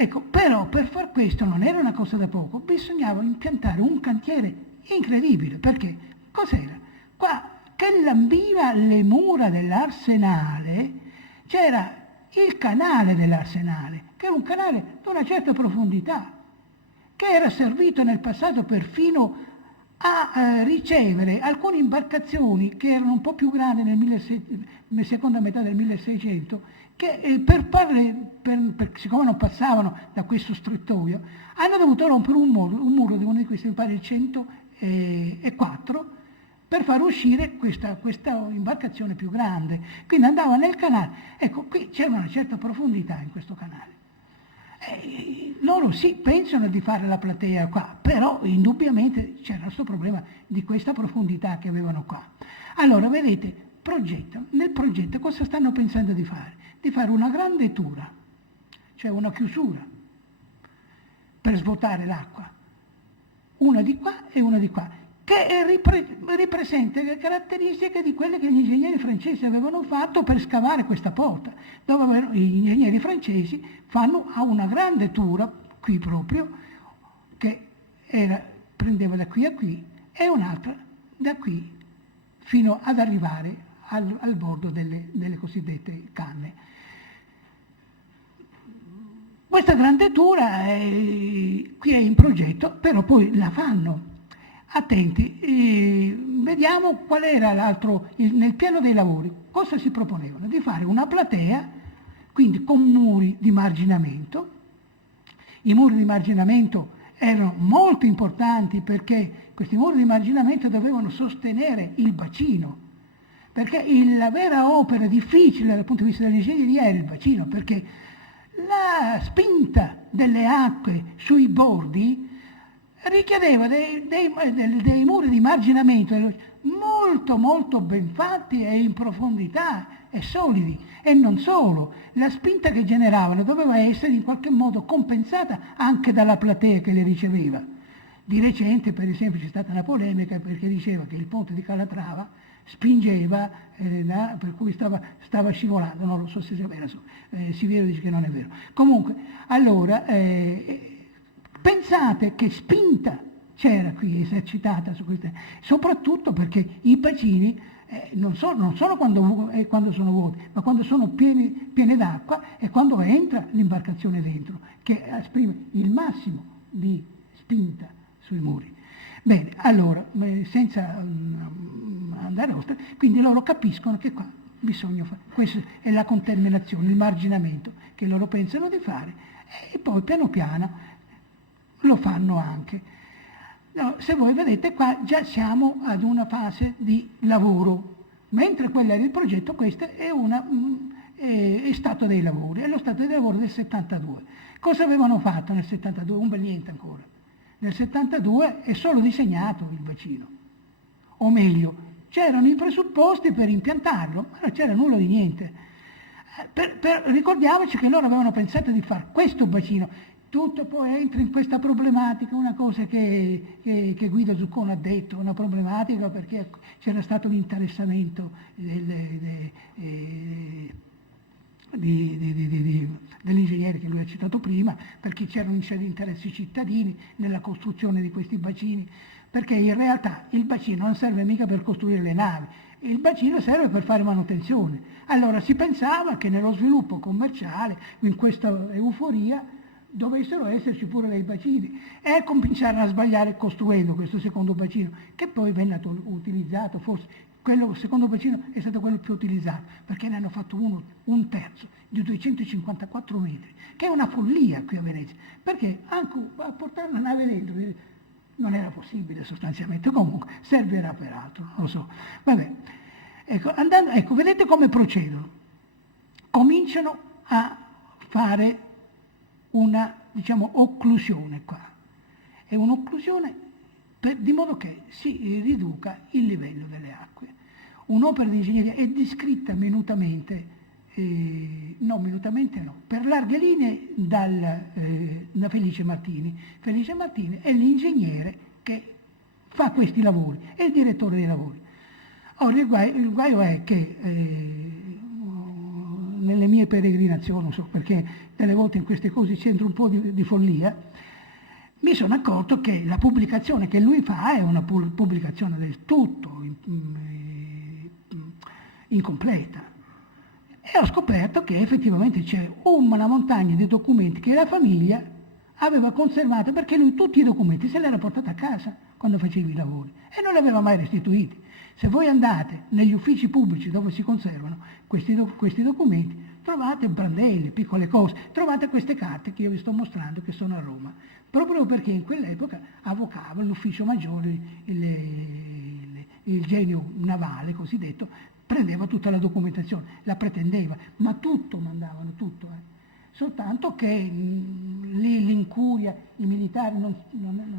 Ecco, però per far questo non era una cosa da poco, bisognava impiantare un cantiere incredibile, perché cos'era? Qua che lambiva le mura dell'Arsenale c'era il canale dell'Arsenale, che era un canale di una certa profondità, che era servito nel passato perfino a ricevere alcune imbarcazioni che erano un po' più grandi nella seconda metà del 1600, che siccome non passavano da questo strettoio, hanno dovuto rompere un muro di uno di questi, mi pare il 104, per far uscire questa imbarcazione più grande. Quindi andava nel canale. Ecco, qui c'è una certa profondità in questo canale. Loro sì, pensano di fare la platea qua, però indubbiamente c'era questo problema di questa profondità che avevano qua. Allora, vedete, nel progetto cosa stanno pensando di fare? Di fare una grande tura, cioè una chiusura, per svuotare l'acqua, una di qua e una di qua, che ripresenta le caratteristiche di quelle che gli ingegneri francesi avevano fatto per scavare questa porta, dove gli ingegneri francesi fanno una grande tura, qui proprio, che prendeva da qui a qui, e un'altra da qui fino ad arrivare al bordo delle cosiddette canne. Questa grande tura qui è in progetto, però poi la fanno. Attenti, vediamo qual era nel piano dei lavori, cosa si proponevano? Di fare una platea, quindi con muri di marginamento. I muri di marginamento erano molto importanti perché questi muri di marginamento dovevano sostenere il bacino, perché la vera opera difficile dal punto di vista dell'ingegneria era il bacino, perché la spinta delle acque sui bordi richiedeva dei muri di marginamento molto molto ben fatti e in profondità e solidi, e non solo, la spinta che generavano doveva essere in qualche modo compensata anche dalla platea che le riceveva. Di recente, per esempio, c'è stata una polemica perché diceva che il ponte di Calatrava spingeva, per cui stava scivolando, non lo so se sia vero, Siviero dice che non è vero. Comunque, allora, pensate che spinta c'era qui esercitata su queste, soprattutto perché i bacini non sono quando sono vuoti, ma quando sono pieni d'acqua e quando entra l'imbarcazione dentro, che esprime il massimo di spinta sui muri. Bene, allora, senza andare oltre, quindi loro capiscono che qua bisogna fare, questa è la contaminazione, il marginamento che loro pensano di fare, e poi piano piano lo fanno anche. No, se voi vedete qua già siamo ad una fase di lavoro, mentre quella era il progetto, questa è stato dei lavori, è lo stato dei lavori del 72. Cosa avevano fatto nel 72? Un bel niente ancora. Nel 72 è solo disegnato il bacino, o meglio, c'erano i presupposti per impiantarlo, ma non c'era nulla di niente. Ricordiamoci che loro avevano pensato di fare questo bacino, tutto poi entra in questa problematica, una cosa che Guido Zuccone ha detto, una problematica perché c'era stato l'interessamento dell'ingegnere che lui ha citato prima, perché c'erano interessi cittadini nella costruzione di questi bacini, perché in realtà il bacino non serve mica per costruire le navi, il bacino serve per fare manutenzione. Allora si pensava che nello sviluppo commerciale, in questa euforia, dovessero esserci pure dei bacini, e cominciarono a sbagliare costruendo questo secondo bacino, che poi venne utilizzato, forse quello secondo bacino è stato quello più utilizzato, perché ne hanno fatto un terzo di 254 metri, che è una follia qui a Venezia, perché anche a portare una nave dentro non era possibile sostanzialmente, comunque servirà per altro, non lo so. Vabbè. Ecco, vedete come procedono. Cominciano a fare una, diciamo, occlusione qua. È un'occlusione di modo che si riduca il livello delle acque. Un'opera di ingegneria è descritta minutamente, per larghe linee da Felice Martini. Felice Martini è l'ingegnere che fa questi lavori, è il direttore dei lavori. Ora il guaio è che nelle mie peregrinazioni, non so perché delle volte in queste cose c'entra un po' di follia, mi sono accorto che la pubblicazione che lui fa è una pubblicazione del tutto incompleta. E ho scoperto che effettivamente c'è una montagna di documenti che la famiglia aveva conservato, perché lui tutti i documenti se li era portati a casa quando faceva i lavori e non li aveva mai restituiti. Se voi andate negli uffici pubblici dove si conservano questi documenti, trovate brandelli, piccole cose, trovate queste carte che io vi sto mostrando che sono a Roma, proprio perché in quell'epoca avvocava l'ufficio maggiore, il genio navale cosiddetto, prendeva tutta la documentazione, la pretendeva, ma tutto mandavano, tutto. Soltanto che lì l'incuria, i militari non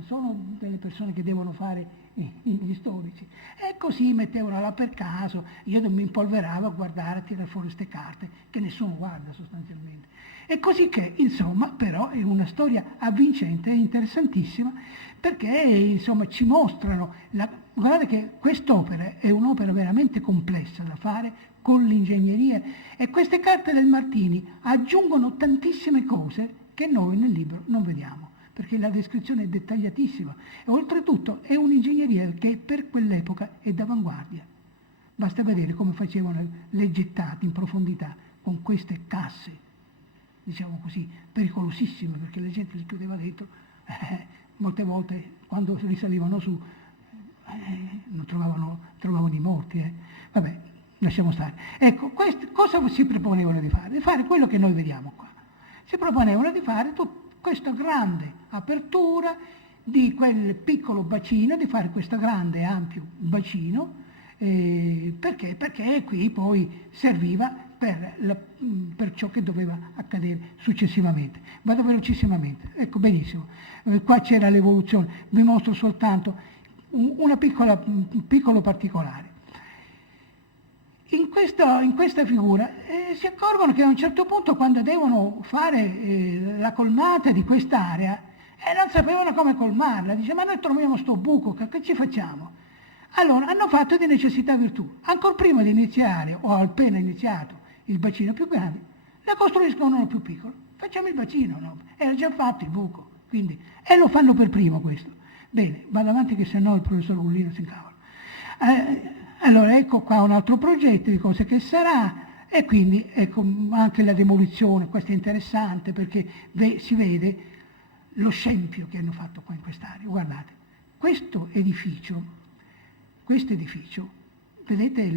sono delle persone che devono fare gli storici, e così mettevano là per caso, io mi impolveravo a guardare, a tirare fuori queste carte che nessuno guarda sostanzialmente. E così che, insomma, però è una storia avvincente e interessantissima, perché insomma ci mostrano, guardate che quest'opera è un'opera veramente complessa da fare con l'ingegneria, e queste carte del Martini aggiungono tantissime cose che noi nel libro non vediamo, perché la descrizione è dettagliatissima e oltretutto è un'ingegneria che per quell'epoca è d'avanguardia. Basta vedere come facevano le gettate in profondità con queste casse, diciamo così, pericolosissime, perché la gente si chiudeva dentro, molte volte quando risalivano su non trovavano i morti. Vabbè, lasciamo stare. Ecco, cosa si proponevano di fare? Di fare quello che noi vediamo qua. Si proponevano di fare questa grande apertura di quel piccolo bacino, di fare questo grande ampio bacino, perché qui poi serviva per ciò che doveva accadere successivamente. Vado velocissimamente, ecco, benissimo. Qua c'era l'evoluzione, vi mostro soltanto un piccolo particolare. In questa figura si accorgono che a un certo punto, quando devono fare la colmata di quest'area, non sapevano come colmarla. Dice, ma noi troviamo sto buco, che ci facciamo? Allora hanno fatto di necessità virtù. Ancora prima di iniziare, o appena iniziato, il bacino più grande, ne costruiscono uno più piccolo. Facciamo il bacino, no? Era già fatto il buco, quindi, e lo fanno per primo questo. Bene, vado avanti che sennò il professor Gullino si incavola. Allora ecco qua un altro progetto di cosa che sarà, e quindi ecco anche la demolizione. Questo è interessante perché si vede lo scempio che hanno fatto qua in quest'area. Guardate, questo edificio, vedete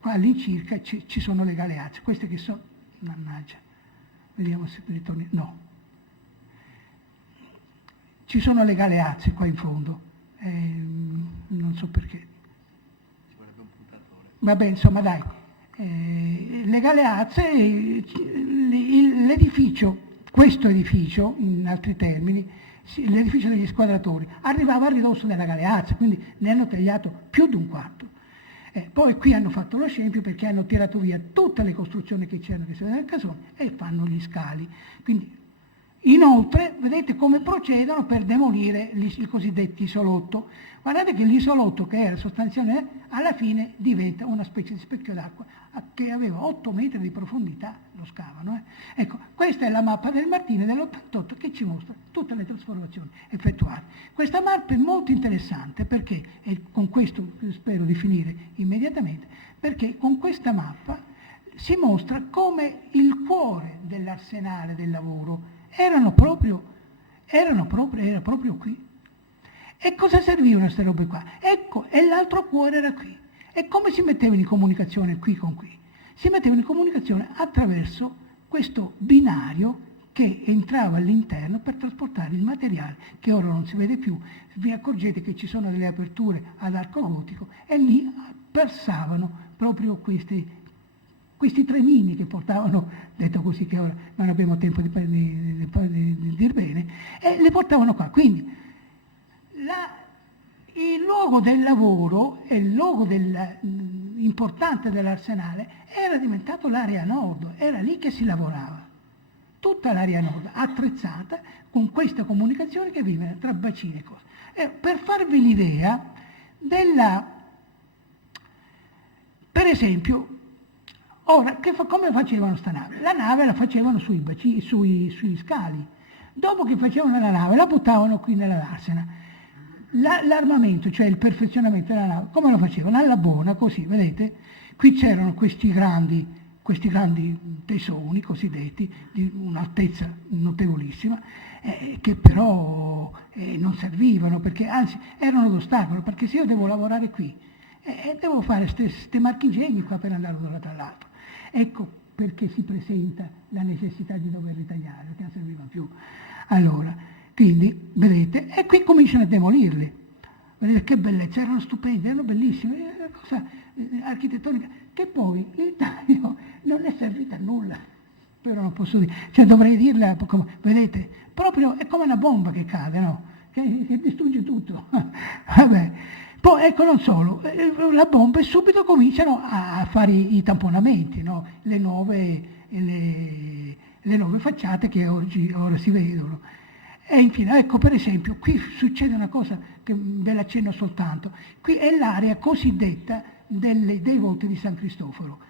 qua all'incirca ci sono le galeazze, queste che sono, mannaggia, vediamo se ritorni, no, ci sono le galeazze qua in fondo. Non so perché. Ci vorrebbe un puntatore. Vabbè, insomma, dai. Le galeazze, questo edificio, in altri termini, l'edificio degli squadratori, arrivava a ridosso della galeazza, quindi ne hanno tagliato più di un quarto. Poi qui hanno fatto lo scempio perché hanno tirato via tutte le costruzioni che c'erano che si vedevano nel casone e fanno gli scali. Quindi, inoltre, vedete come procedono per demolire i cosiddetti isolotto. Guardate che l'isolotto, che era sostanzialmente, alla fine diventa una specie di specchio d'acqua che aveva 8 metri di profondità, lo scavano. Ecco, questa è la mappa del Martini dell'88 che ci mostra tutte le trasformazioni effettuate. Questa mappa è molto interessante perché, e con questo spero di finire immediatamente, perché con questa mappa si mostra come il cuore dell'arsenale del lavoro era proprio qui. E cosa servivano queste robe qua? Ecco, e l'altro cuore era qui. E come si mettevano in comunicazione qui con qui? Si mettevano in comunicazione attraverso questo binario che entrava all'interno per trasportare il materiale, che ora non si vede più. Vi accorgete che ci sono delle aperture ad arco gotico e lì passavano proprio questi trenini che portavano, detto così che ora non abbiamo tempo di dir bene, e le portavano qua. Quindi il luogo del lavoro e il luogo importante dell'arsenale era diventato l'area nord, era lì che si lavorava. Tutta l'area nord attrezzata con questa comunicazione che vive tra bacini e cose. Per farvi l'idea per esempio, ora, come facevano sta nave? La nave la facevano sui scali. Dopo che facevano la nave, la buttavano qui nella Darsena. L'armamento, cioè il perfezionamento della nave, come lo facevano? Alla buona, così, vedete? Qui c'erano questi grandi tesoni cosiddetti, di un'altezza notevolissima, che però non servivano, perché anzi erano d'ostacolo, perché se io devo lavorare qui, devo fare queste marchingegni qua per andare da un lato all'altro. Ecco perché si presenta la necessità di dover ritagliare, perché non serviva più. Allora, quindi, vedete, e qui cominciano a demolirli. Vedete che bellezza, erano stupendi, erano bellissimi, una cosa architettonica, che poi il taglio non è servito a nulla. Però non posso dire, cioè dovrei dirla, vedete, proprio è come una bomba che cade, no? Che distrugge tutto. Vabbè. Poi ecco, non solo, la bomba e subito cominciano a fare i tamponamenti, no? Le nuove facciate che ora si vedono. E infine, ecco per esempio, qui succede una cosa che ve la accenno soltanto, qui è l'area cosiddetta dei volti di San Cristoforo.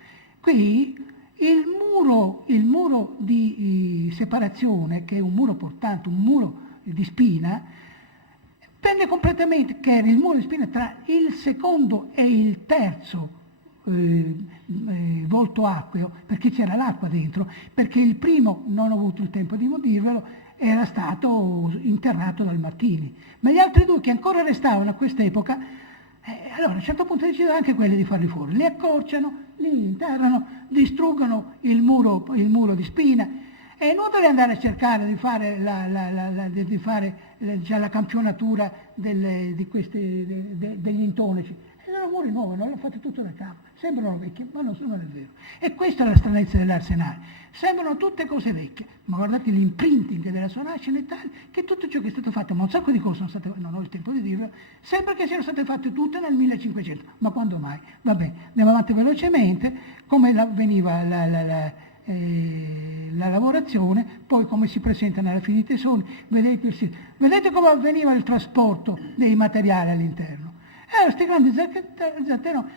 Qui il muro di separazione, che è un muro portante, un muro di spina, venne completamente, che era il muro di spina tra il secondo e il terzo volto acqueo, perché c'era l'acqua dentro, perché il primo, non ho avuto il tempo di dirvelo, era stato interrato dal Martini, ma gli altri due che ancora restavano a quest'epoca, allora a un certo punto decidono anche quelli di farli fuori, li accorciano, li interrano, distruggono il muro di spina. È inutile andare a cercare di fare la campionatura degli intonici. Sono muri nuovi, non l'hanno fatto tutto da capo. Sembrano vecchie, ma non è vero. E questa è la stranezza dell'arsenale. Sembrano tutte cose vecchie, ma guardate l'imprinting della sua nascita è tale che tutto ciò che è stato fatto, ma un sacco di cose sono state, non ho il tempo di dirlo, sembra che siano state fatte tutte nel 1500. Ma quando mai? Vabbè, andiamo avanti velocemente, come avveniva la lavorazione, poi come si presentano alla fine i tesoni, vedete come avveniva il trasporto dei materiali all'interno. Questi grandi zatteroni.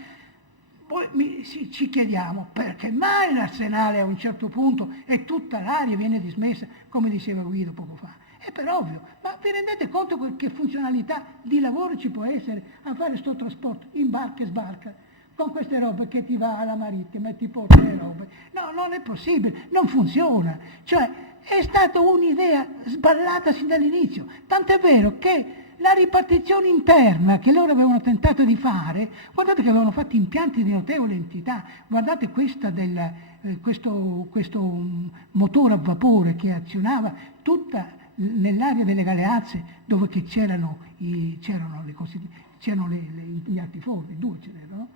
Poi ci chiediamo perché mai l'arsenale a un certo punto e tutta l'area viene dismessa, come diceva Guido poco fa. È per ovvio, ma vi rendete conto che funzionalità di lavoro ci può essere a fare sto trasporto in barca e sbarca? Con queste robe che ti va alla marittima e ti porta le robe. No, non è possibile, non funziona. Cioè, è stata un'idea sballata sin dall'inizio. Tant'è vero che la ripartizione interna che loro avevano tentato di fare, guardate che avevano fatto impianti di notevole entità. Guardate questa questo motore a vapore che azionava tutta nell'area delle galeazze dove che c'erano gli altiforni, due ce n'erano.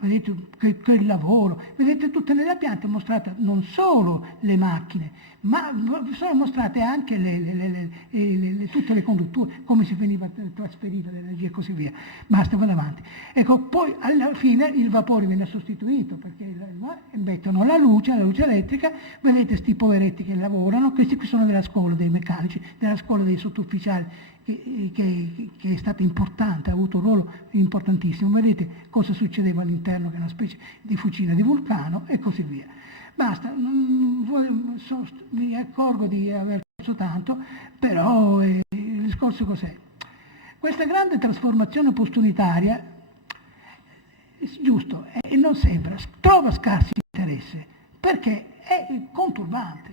vedete che lavoro, vedete tutte nella pianta è mostrata non solo le macchine, ma sono mostrate anche tutte le condutture, come si veniva trasferita l'energia e così via. Basta, vado avanti. Ecco, poi alla fine il vapore viene sostituito perché mettono la luce elettrica, vedete sti poveretti che lavorano, questi qui sono della scuola dei meccanici, della scuola dei sottufficiali, che è stata importante, ha avuto un ruolo importantissimo. Vedete cosa succedeva all'interno, che è una specie di fucina di vulcano e così via. Basta, mi accorgo di aver perso tanto, però il discorso cos'è? Questa grande trasformazione postunitaria, giusto, e non sempre, trova scarso interesse, perché è conturbante.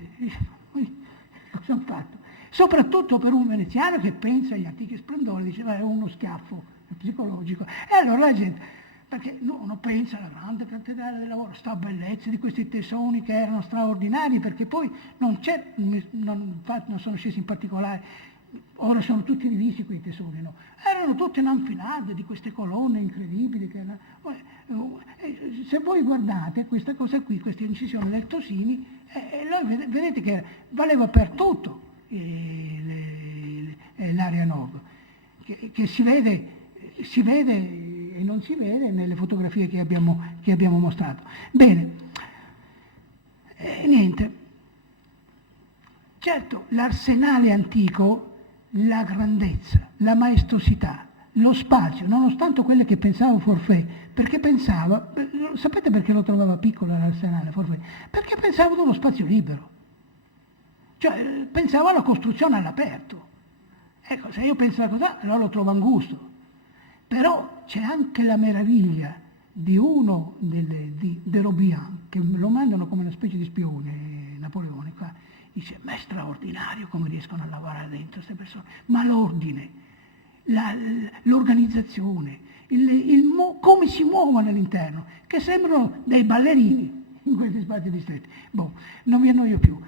Cosa hanno fatto? Soprattutto per un veneziano che pensa agli antichi splendori, diceva è uno schiaffo psicologico. E allora la gente, perché uno pensa alla grande cattedrale del lavoro, sta bellezza di questi tesoni che erano straordinari, perché poi non sono scesi in particolare, ora sono tutti divisi quei tesori, no? Erano tutte in anfilade di queste colonne incredibili. Se voi guardate questa cosa qui, questa incisione del Tosini, vedete che valeva per tutto l'area nord, che si vede e non si vede nelle fotografie che abbiamo mostrato. Bene, niente. Certo, l'arsenale antico, la grandezza, la maestosità, lo spazio, nonostante quelle che pensava Forfait, perché pensava, sapete perché lo trovava piccolo l'arsenale Forfait? Perché pensava ad uno spazio libero, cioè pensava alla costruzione all'aperto. Ecco, se io penso a cosa, allora lo trovo angusto. Però c'è anche la meraviglia di uno di Robian, che lo mandano come una specie di spione, Napoleone, qua, dice, ma è straordinario come riescono a lavorare dentro queste persone, ma l'ordine, l'organizzazione, come si muovono all'interno, che sembrano dei ballerini in questi spazi ristretti. Boh, non mi annoio più.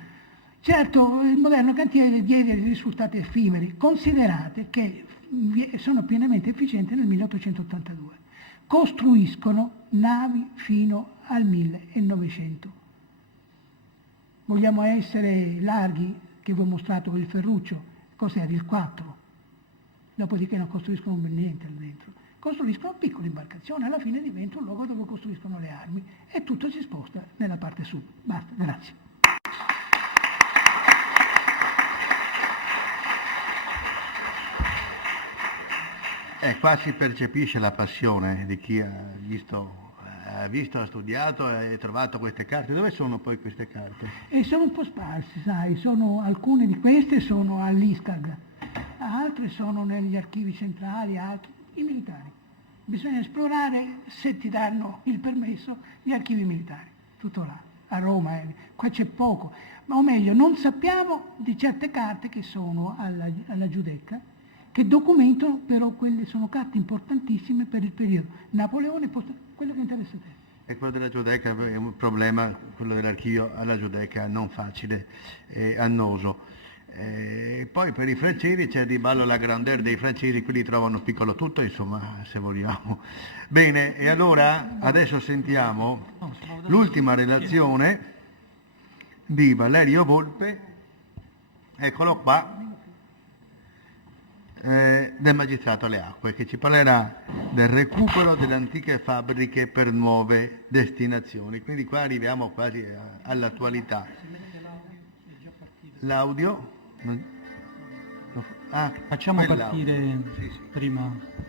Certo, il moderno cantiere diede risultati effimeri, considerate che sono pienamente efficienti nel 1882. Costruiscono navi fino al 1900. Vogliamo essere larghi, che vi ho mostrato con il Ferruccio, cos'era il 4, dopodiché non costruiscono niente là dentro, costruiscono piccole imbarcazioni, alla fine diventa un luogo dove costruiscono le armi e tutto si sposta nella parte sud. Basta, grazie. Qua si percepisce la passione di chi ha visto, ha studiato e trovato queste carte. Dove sono poi queste carte? E sono un po' sparse, sai, alcune di queste sono all'ISCAG, altre sono negli archivi centrali, altre i militari. Bisogna esplorare, se ti danno il permesso, gli archivi militari, tutto là, a Roma, qua c'è poco, ma o meglio, non sappiamo di certe carte che sono alla Giudecca, che documentano, però quelle sono carte importantissime per il periodo. Napoleone, quello che interessa a te. E quello della Giudecca è un problema, quello dell'archivio alla Giudecca, non facile, annoso. Poi per i francesi c'è di ballo la grandeur dei francesi, quelli trovano piccolo tutto, insomma, se vogliamo. Bene, e allora adesso sentiamo l'ultima relazione di Valerio Volpe, eccolo qua, del magistrato alle acque, che ci parlerà del recupero delle antiche fabbriche per nuove destinazioni. Quindi qua arriviamo quasi all'attualità. L'audio? Facciamo partire sì. prima.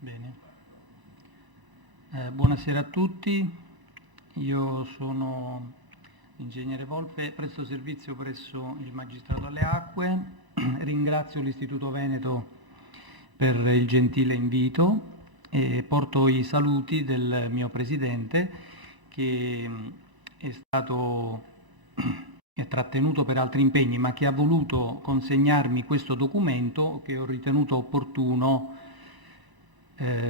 Bene. Buonasera a tutti, io sono l'ingegnere Volpe, presto servizio presso il Magistrato alle Acque, ringrazio l'Istituto Veneto per il gentile invito e porto i saluti del mio Presidente che è stato trattenuto per altri impegni, ma che ha voluto consegnarmi questo documento che ho ritenuto opportuno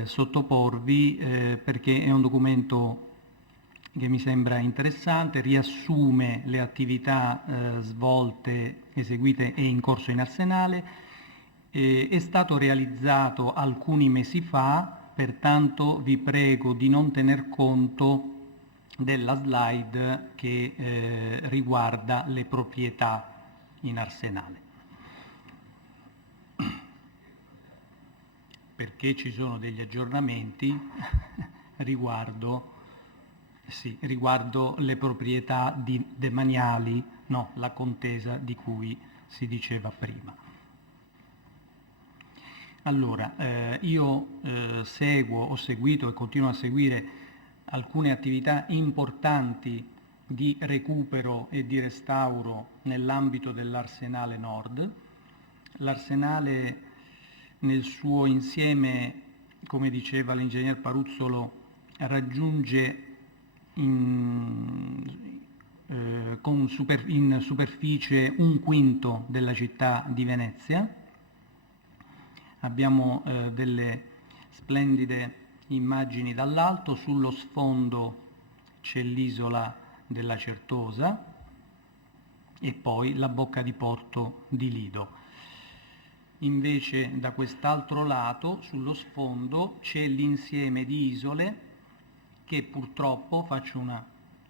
sottoporvi perché è un documento che mi sembra interessante, riassume le attività svolte, eseguite e in corso in Arsenale, è stato realizzato alcuni mesi fa, pertanto vi prego di non tener conto della slide che riguarda le proprietà in Arsenale, perché ci sono degli aggiornamenti riguardo le proprietà demaniali, no, la contesa di cui si diceva prima. Allora, io ho seguito e continuo a seguire alcune attività importanti di recupero e di restauro nell'ambito dell'Arsenale Nord. L'Arsenale nel suo insieme, come diceva l'ingegner Paruzzolo, raggiunge in superficie 1/5 della città di Venezia. Abbiamo delle splendide immagini dall'alto, sullo sfondo c'è l'isola della Certosa e poi la bocca di porto di Lido. Invece da quest'altro lato, sullo sfondo, c'è l'insieme di isole che purtroppo, faccio una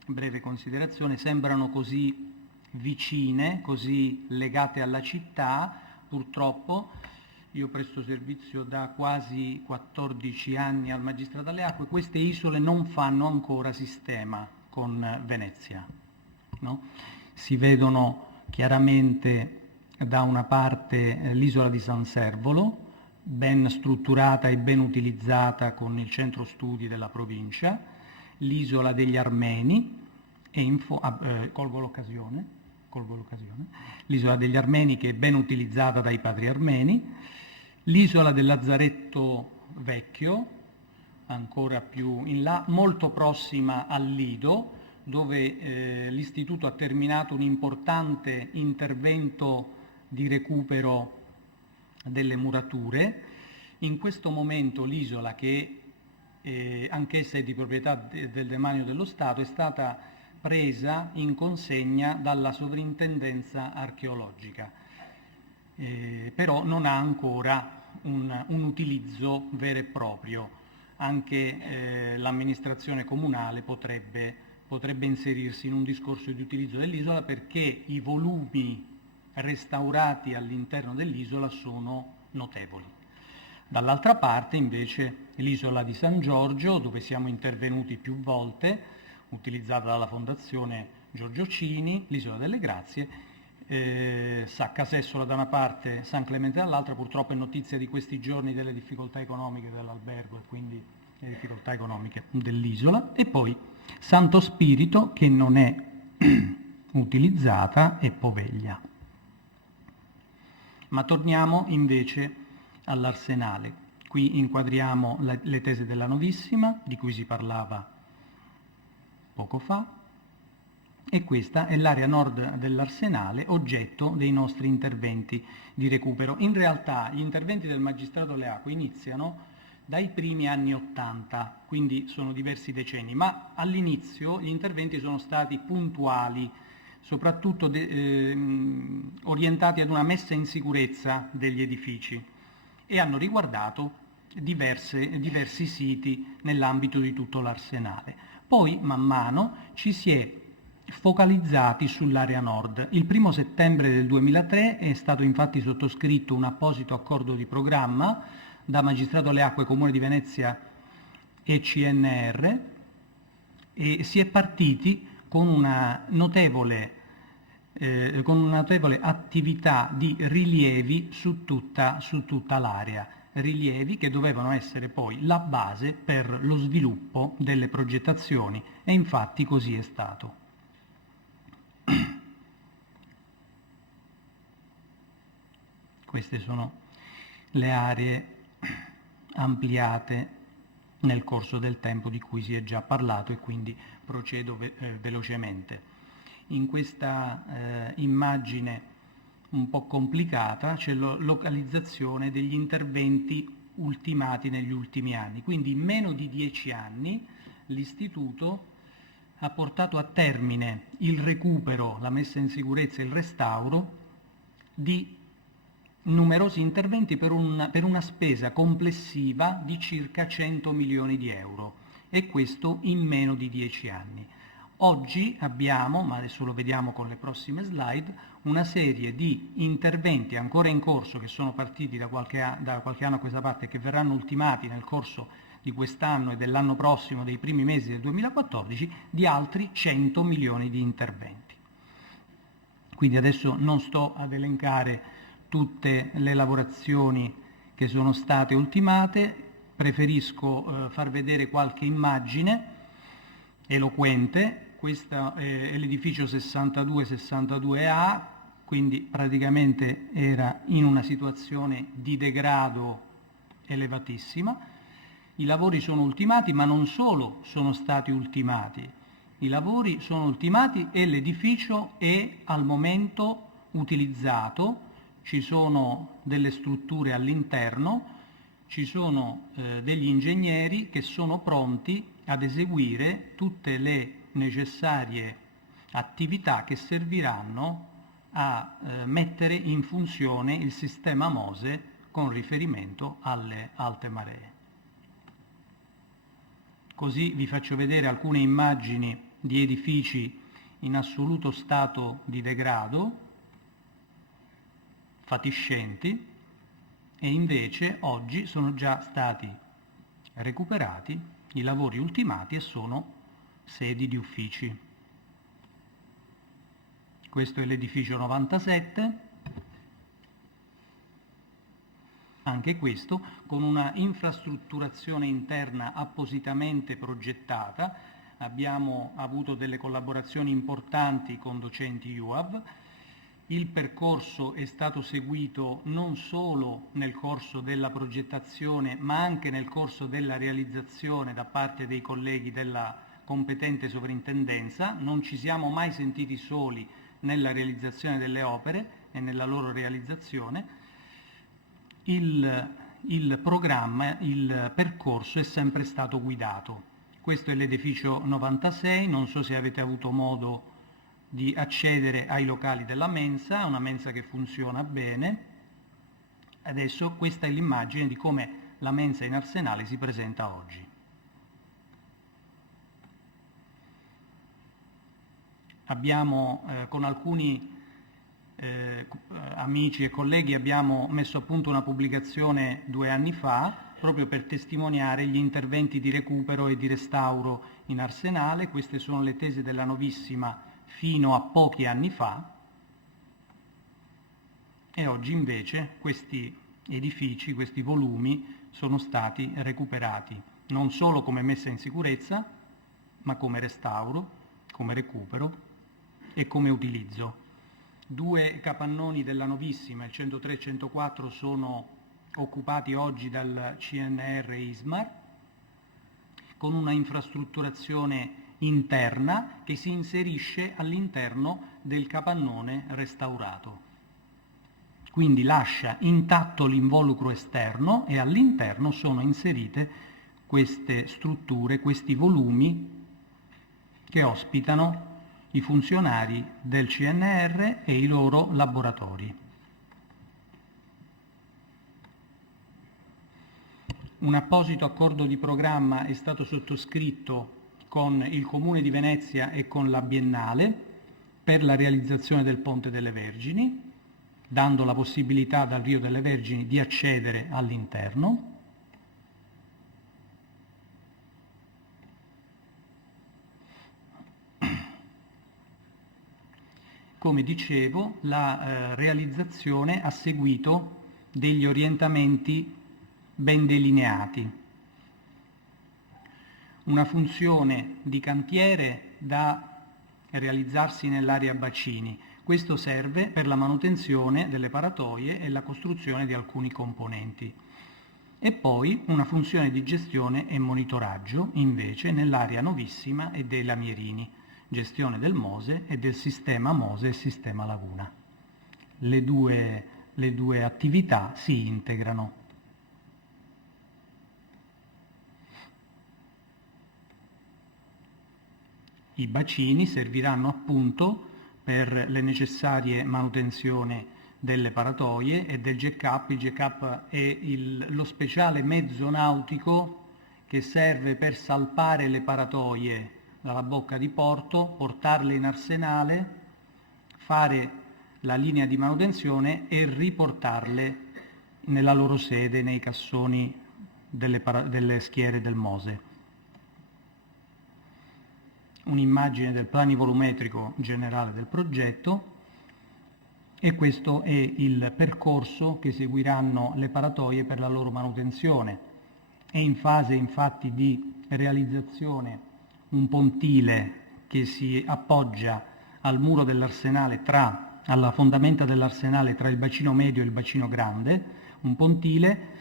breve considerazione, sembrano così vicine, così legate alla città, purtroppo. Io presto servizio da quasi 14 anni al Magistrato alle Acque, queste isole non fanno ancora sistema con Venezia, no? Si vedono chiaramente da una parte l'isola di San Servolo, ben strutturata e ben utilizzata con il centro studi della provincia, l'isola degli Armeni, e colgo l'occasione, l'isola degli Armeni che è ben utilizzata dai padri armeni, l'isola del Lazzaretto Vecchio, ancora più in là, molto prossima al Lido, dove l'Istituto ha terminato un importante intervento di recupero delle murature. In questo momento l'isola, che anch'essa è di proprietà del demanio dello Stato, è stata presa in consegna dalla sovrintendenza archeologica, però non ha ancora un utilizzo vero e proprio. Anche l'amministrazione comunale potrebbe inserirsi in un discorso di utilizzo dell'isola, perché i volumi restaurati all'interno dell'isola sono notevoli. Dall'altra parte invece l'isola di San Giorgio, dove siamo intervenuti più volte, utilizzata dalla Fondazione Giorgio Cini, l'isola delle Grazie, Sacca Sessola da una parte, San Clemente dall'altra. Purtroppo è notizia di questi giorni delle difficoltà economiche dell'albergo e quindi le difficoltà economiche dell'isola, e poi Santo Spirito, che non è utilizzata, e Poveglia. Ma torniamo invece all'Arsenale. Qui inquadriamo le tese della Novissima, di cui si parlava poco fa, e questa è l'area nord dell'Arsenale, oggetto dei nostri interventi di recupero. In realtà gli interventi del Magistrato alle Acque iniziano dai primi anni '80, quindi sono diversi decenni, ma all'inizio gli interventi sono stati puntuali, soprattutto orientati ad una messa in sicurezza degli edifici, e hanno riguardato diversi siti nell'ambito di tutto l'Arsenale. Poi, man mano, ci si è focalizzati sull'area nord. Il 1° settembre del 2003 è stato infatti sottoscritto un apposito accordo di programma da Magistrato alle Acque, Comune di Venezia e CNR, e si è partiti con una notevole attività di rilievi su tutta l'area. rilievi che dovevano essere poi la base per lo sviluppo delle progettazioni, e infatti così è stato. Queste sono le aree ampliate nel corso del tempo di cui si è già parlato, e quindi procedo velocemente. In questa immagine un po' complicata c'è la localizzazione degli interventi ultimati negli ultimi anni. Quindi in meno di 10 anni l'Istituto ha portato a termine il recupero, la messa in sicurezza e il restauro di numerosi interventi per una spesa complessiva di circa 100 milioni di euro, e questo in meno di 10 anni. Oggi abbiamo, ma adesso lo vediamo con le prossime slide, una serie di interventi ancora in corso che sono partiti da qualche anno a questa parte e che verranno ultimati nel corso di quest'anno e dell'anno prossimo, dei primi mesi del 2014, di altri 100 milioni di interventi. Quindi adesso non sto ad elencare tutte le lavorazioni che sono state ultimate, preferisco far vedere qualche immagine eloquente. Questo è l'edificio 62-62A, quindi praticamente era in una situazione di degrado elevatissima. I lavori sono ultimati, ma non solo sono stati ultimati, i lavori sono ultimati e l'edificio è al momento utilizzato, ci sono delle strutture all'interno, ci sono degli ingegneri che sono pronti ad eseguire tutte le necessarie attività che serviranno a mettere in funzione il sistema MOSE con riferimento alle alte maree. Così vi faccio vedere alcune immagini di edifici in assoluto stato di degrado, fatiscenti, e invece oggi sono già stati recuperati i lavori ultimati e sono sedi di uffici. Questo è l'edificio 97, anche questo con una infrastrutturazione interna appositamente progettata. Abbiamo avuto delle collaborazioni importanti con docenti UAV. Il percorso è stato seguito non solo nel corso della progettazione, ma anche nel corso della realizzazione da parte dei colleghi della competente sovrintendenza. Non ci siamo mai sentiti soli nella realizzazione delle opere e nella loro realizzazione. Il programma, il percorso è sempre stato guidato. Questo è l'edificio 96, non so se avete avuto modo di accedere ai locali della mensa, una mensa che funziona bene. Adesso questa è l'immagine di come la mensa in Arsenale si presenta oggi. Abbiamo con alcuni amici e colleghi abbiamo messo a punto una pubblicazione 2 anni fa proprio per testimoniare gli interventi di recupero e di restauro in Arsenale. Queste sono le tese della Novissima fino a pochi anni fa, e oggi invece questi edifici, questi volumi sono stati recuperati non solo come messa in sicurezza, ma come restauro, come recupero e come utilizzo. 2 capannoni della Novissima, il 103 e il 104, sono occupati oggi dal CNR ISMAR con una infrastrutturazione interna che si inserisce all'interno del capannone restaurato. Quindi lascia intatto l'involucro esterno e all'interno sono inserite queste strutture, questi volumi che ospitano i funzionari del CNR e i loro laboratori. Un apposito accordo di programma è stato sottoscritto con il Comune di Venezia e con la Biennale per la realizzazione del Ponte delle Vergini, dando la possibilità dal Rio delle Vergini di accedere all'interno. Come dicevo, la realizzazione ha seguito degli orientamenti ben delineati. Una funzione di cantiere da realizzarsi nell'area bacini. Questo serve per la manutenzione delle paratoie e la costruzione di alcuni componenti. E poi una funzione di gestione e monitoraggio, invece, nell'area novissima e dei lamierini, gestione del Mose e del sistema Mose e sistema Laguna. Le due attività si integrano. I bacini serviranno appunto per le necessarie manutenzioni delle paratoie e del jack-up. Il jack-up è lo speciale mezzo nautico che serve per salpare le paratoie dalla bocca di porto, portarle in arsenale, fare la linea di manutenzione e riportarle nella loro sede nei cassoni delle schiere del Mose. Un'immagine del planivolumetrico generale del progetto, e questo è il percorso che seguiranno le paratoie per la loro manutenzione. È in fase infatti di realizzazione un pontile che si appoggia al muro dell'arsenale, alla fondamenta dell'arsenale tra il bacino medio e il bacino grande, un pontile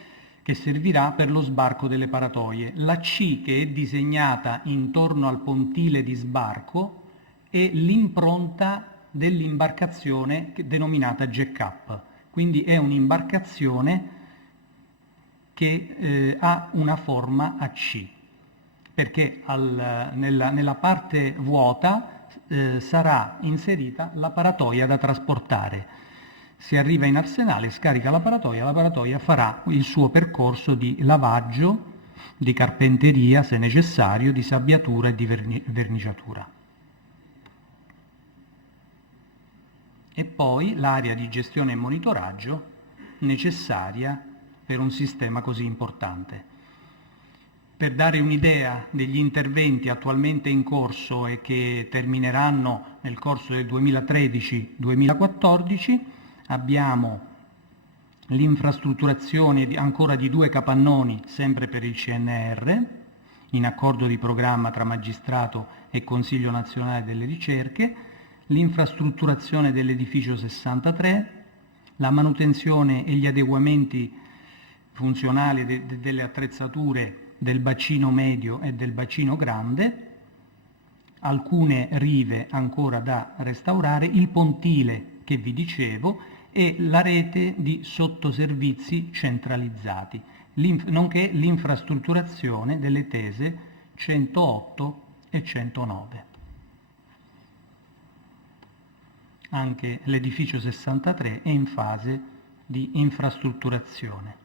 che servirà per lo sbarco delle paratoie. La C che è disegnata intorno al pontile di sbarco è l'impronta dell'imbarcazione denominata jack-up. Quindi è un'imbarcazione che ha una forma a C, perché nella parte vuota sarà inserita la paratoia da trasportare. Si arriva in arsenale, scarica la paratoia farà il suo percorso di lavaggio, di carpenteria se necessario, di sabbiatura e di verniciatura. E poi l'area di gestione e monitoraggio necessaria per un sistema così importante. Per dare un'idea degli interventi attualmente in corso e che termineranno nel corso del 2013-2014, abbiamo l'infrastrutturazione ancora di 2 capannoni, sempre per il CNR, in accordo di programma tra Magistrato e Consiglio Nazionale delle Ricerche, l'infrastrutturazione dell'edificio 63, la manutenzione e gli adeguamenti funzionali delle attrezzature del bacino medio e del bacino grande, alcune rive ancora da restaurare, il pontile che vi dicevo e la rete di sottoservizi centralizzati, nonché l'infrastrutturazione delle tese 108 e 109. Anche l'edificio 63 è in fase di infrastrutturazione.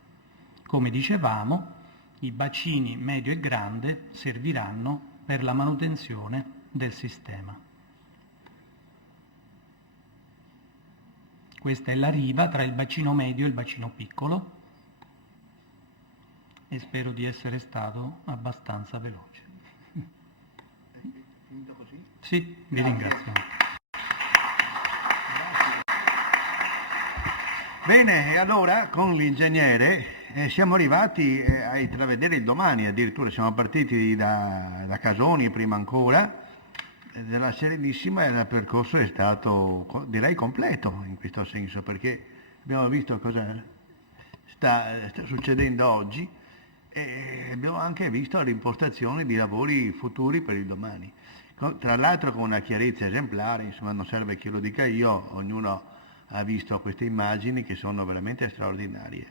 Come dicevamo, i bacini medio e grande serviranno per la manutenzione del sistema. Questa è la riva tra il bacino medio e il bacino piccolo e spero di essere stato abbastanza veloce. Finito così? Sì, vi ringrazio. Bene, e allora con l'ingegnere siamo arrivati a intravedere il domani, addirittura siamo partiti da Casoni prima ancora, della Serenissima, e il percorso è stato, direi, completo in questo senso, perché abbiamo visto cosa sta succedendo oggi e abbiamo anche visto l'impostazione di lavori futuri per il domani. Tra l'altro con una chiarezza esemplare, insomma non serve che lo dica io, ognuno ha visto queste immagini che sono veramente straordinarie.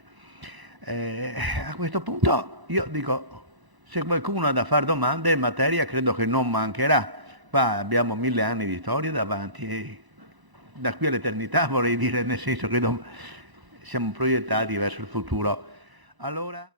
A questo punto io dico, se qualcuno ha da fare domande in materia credo che non mancherà. Qua abbiamo 1000 anni di storia davanti e da qui all'eternità, vorrei dire, nel senso che siamo proiettati verso il futuro. Allora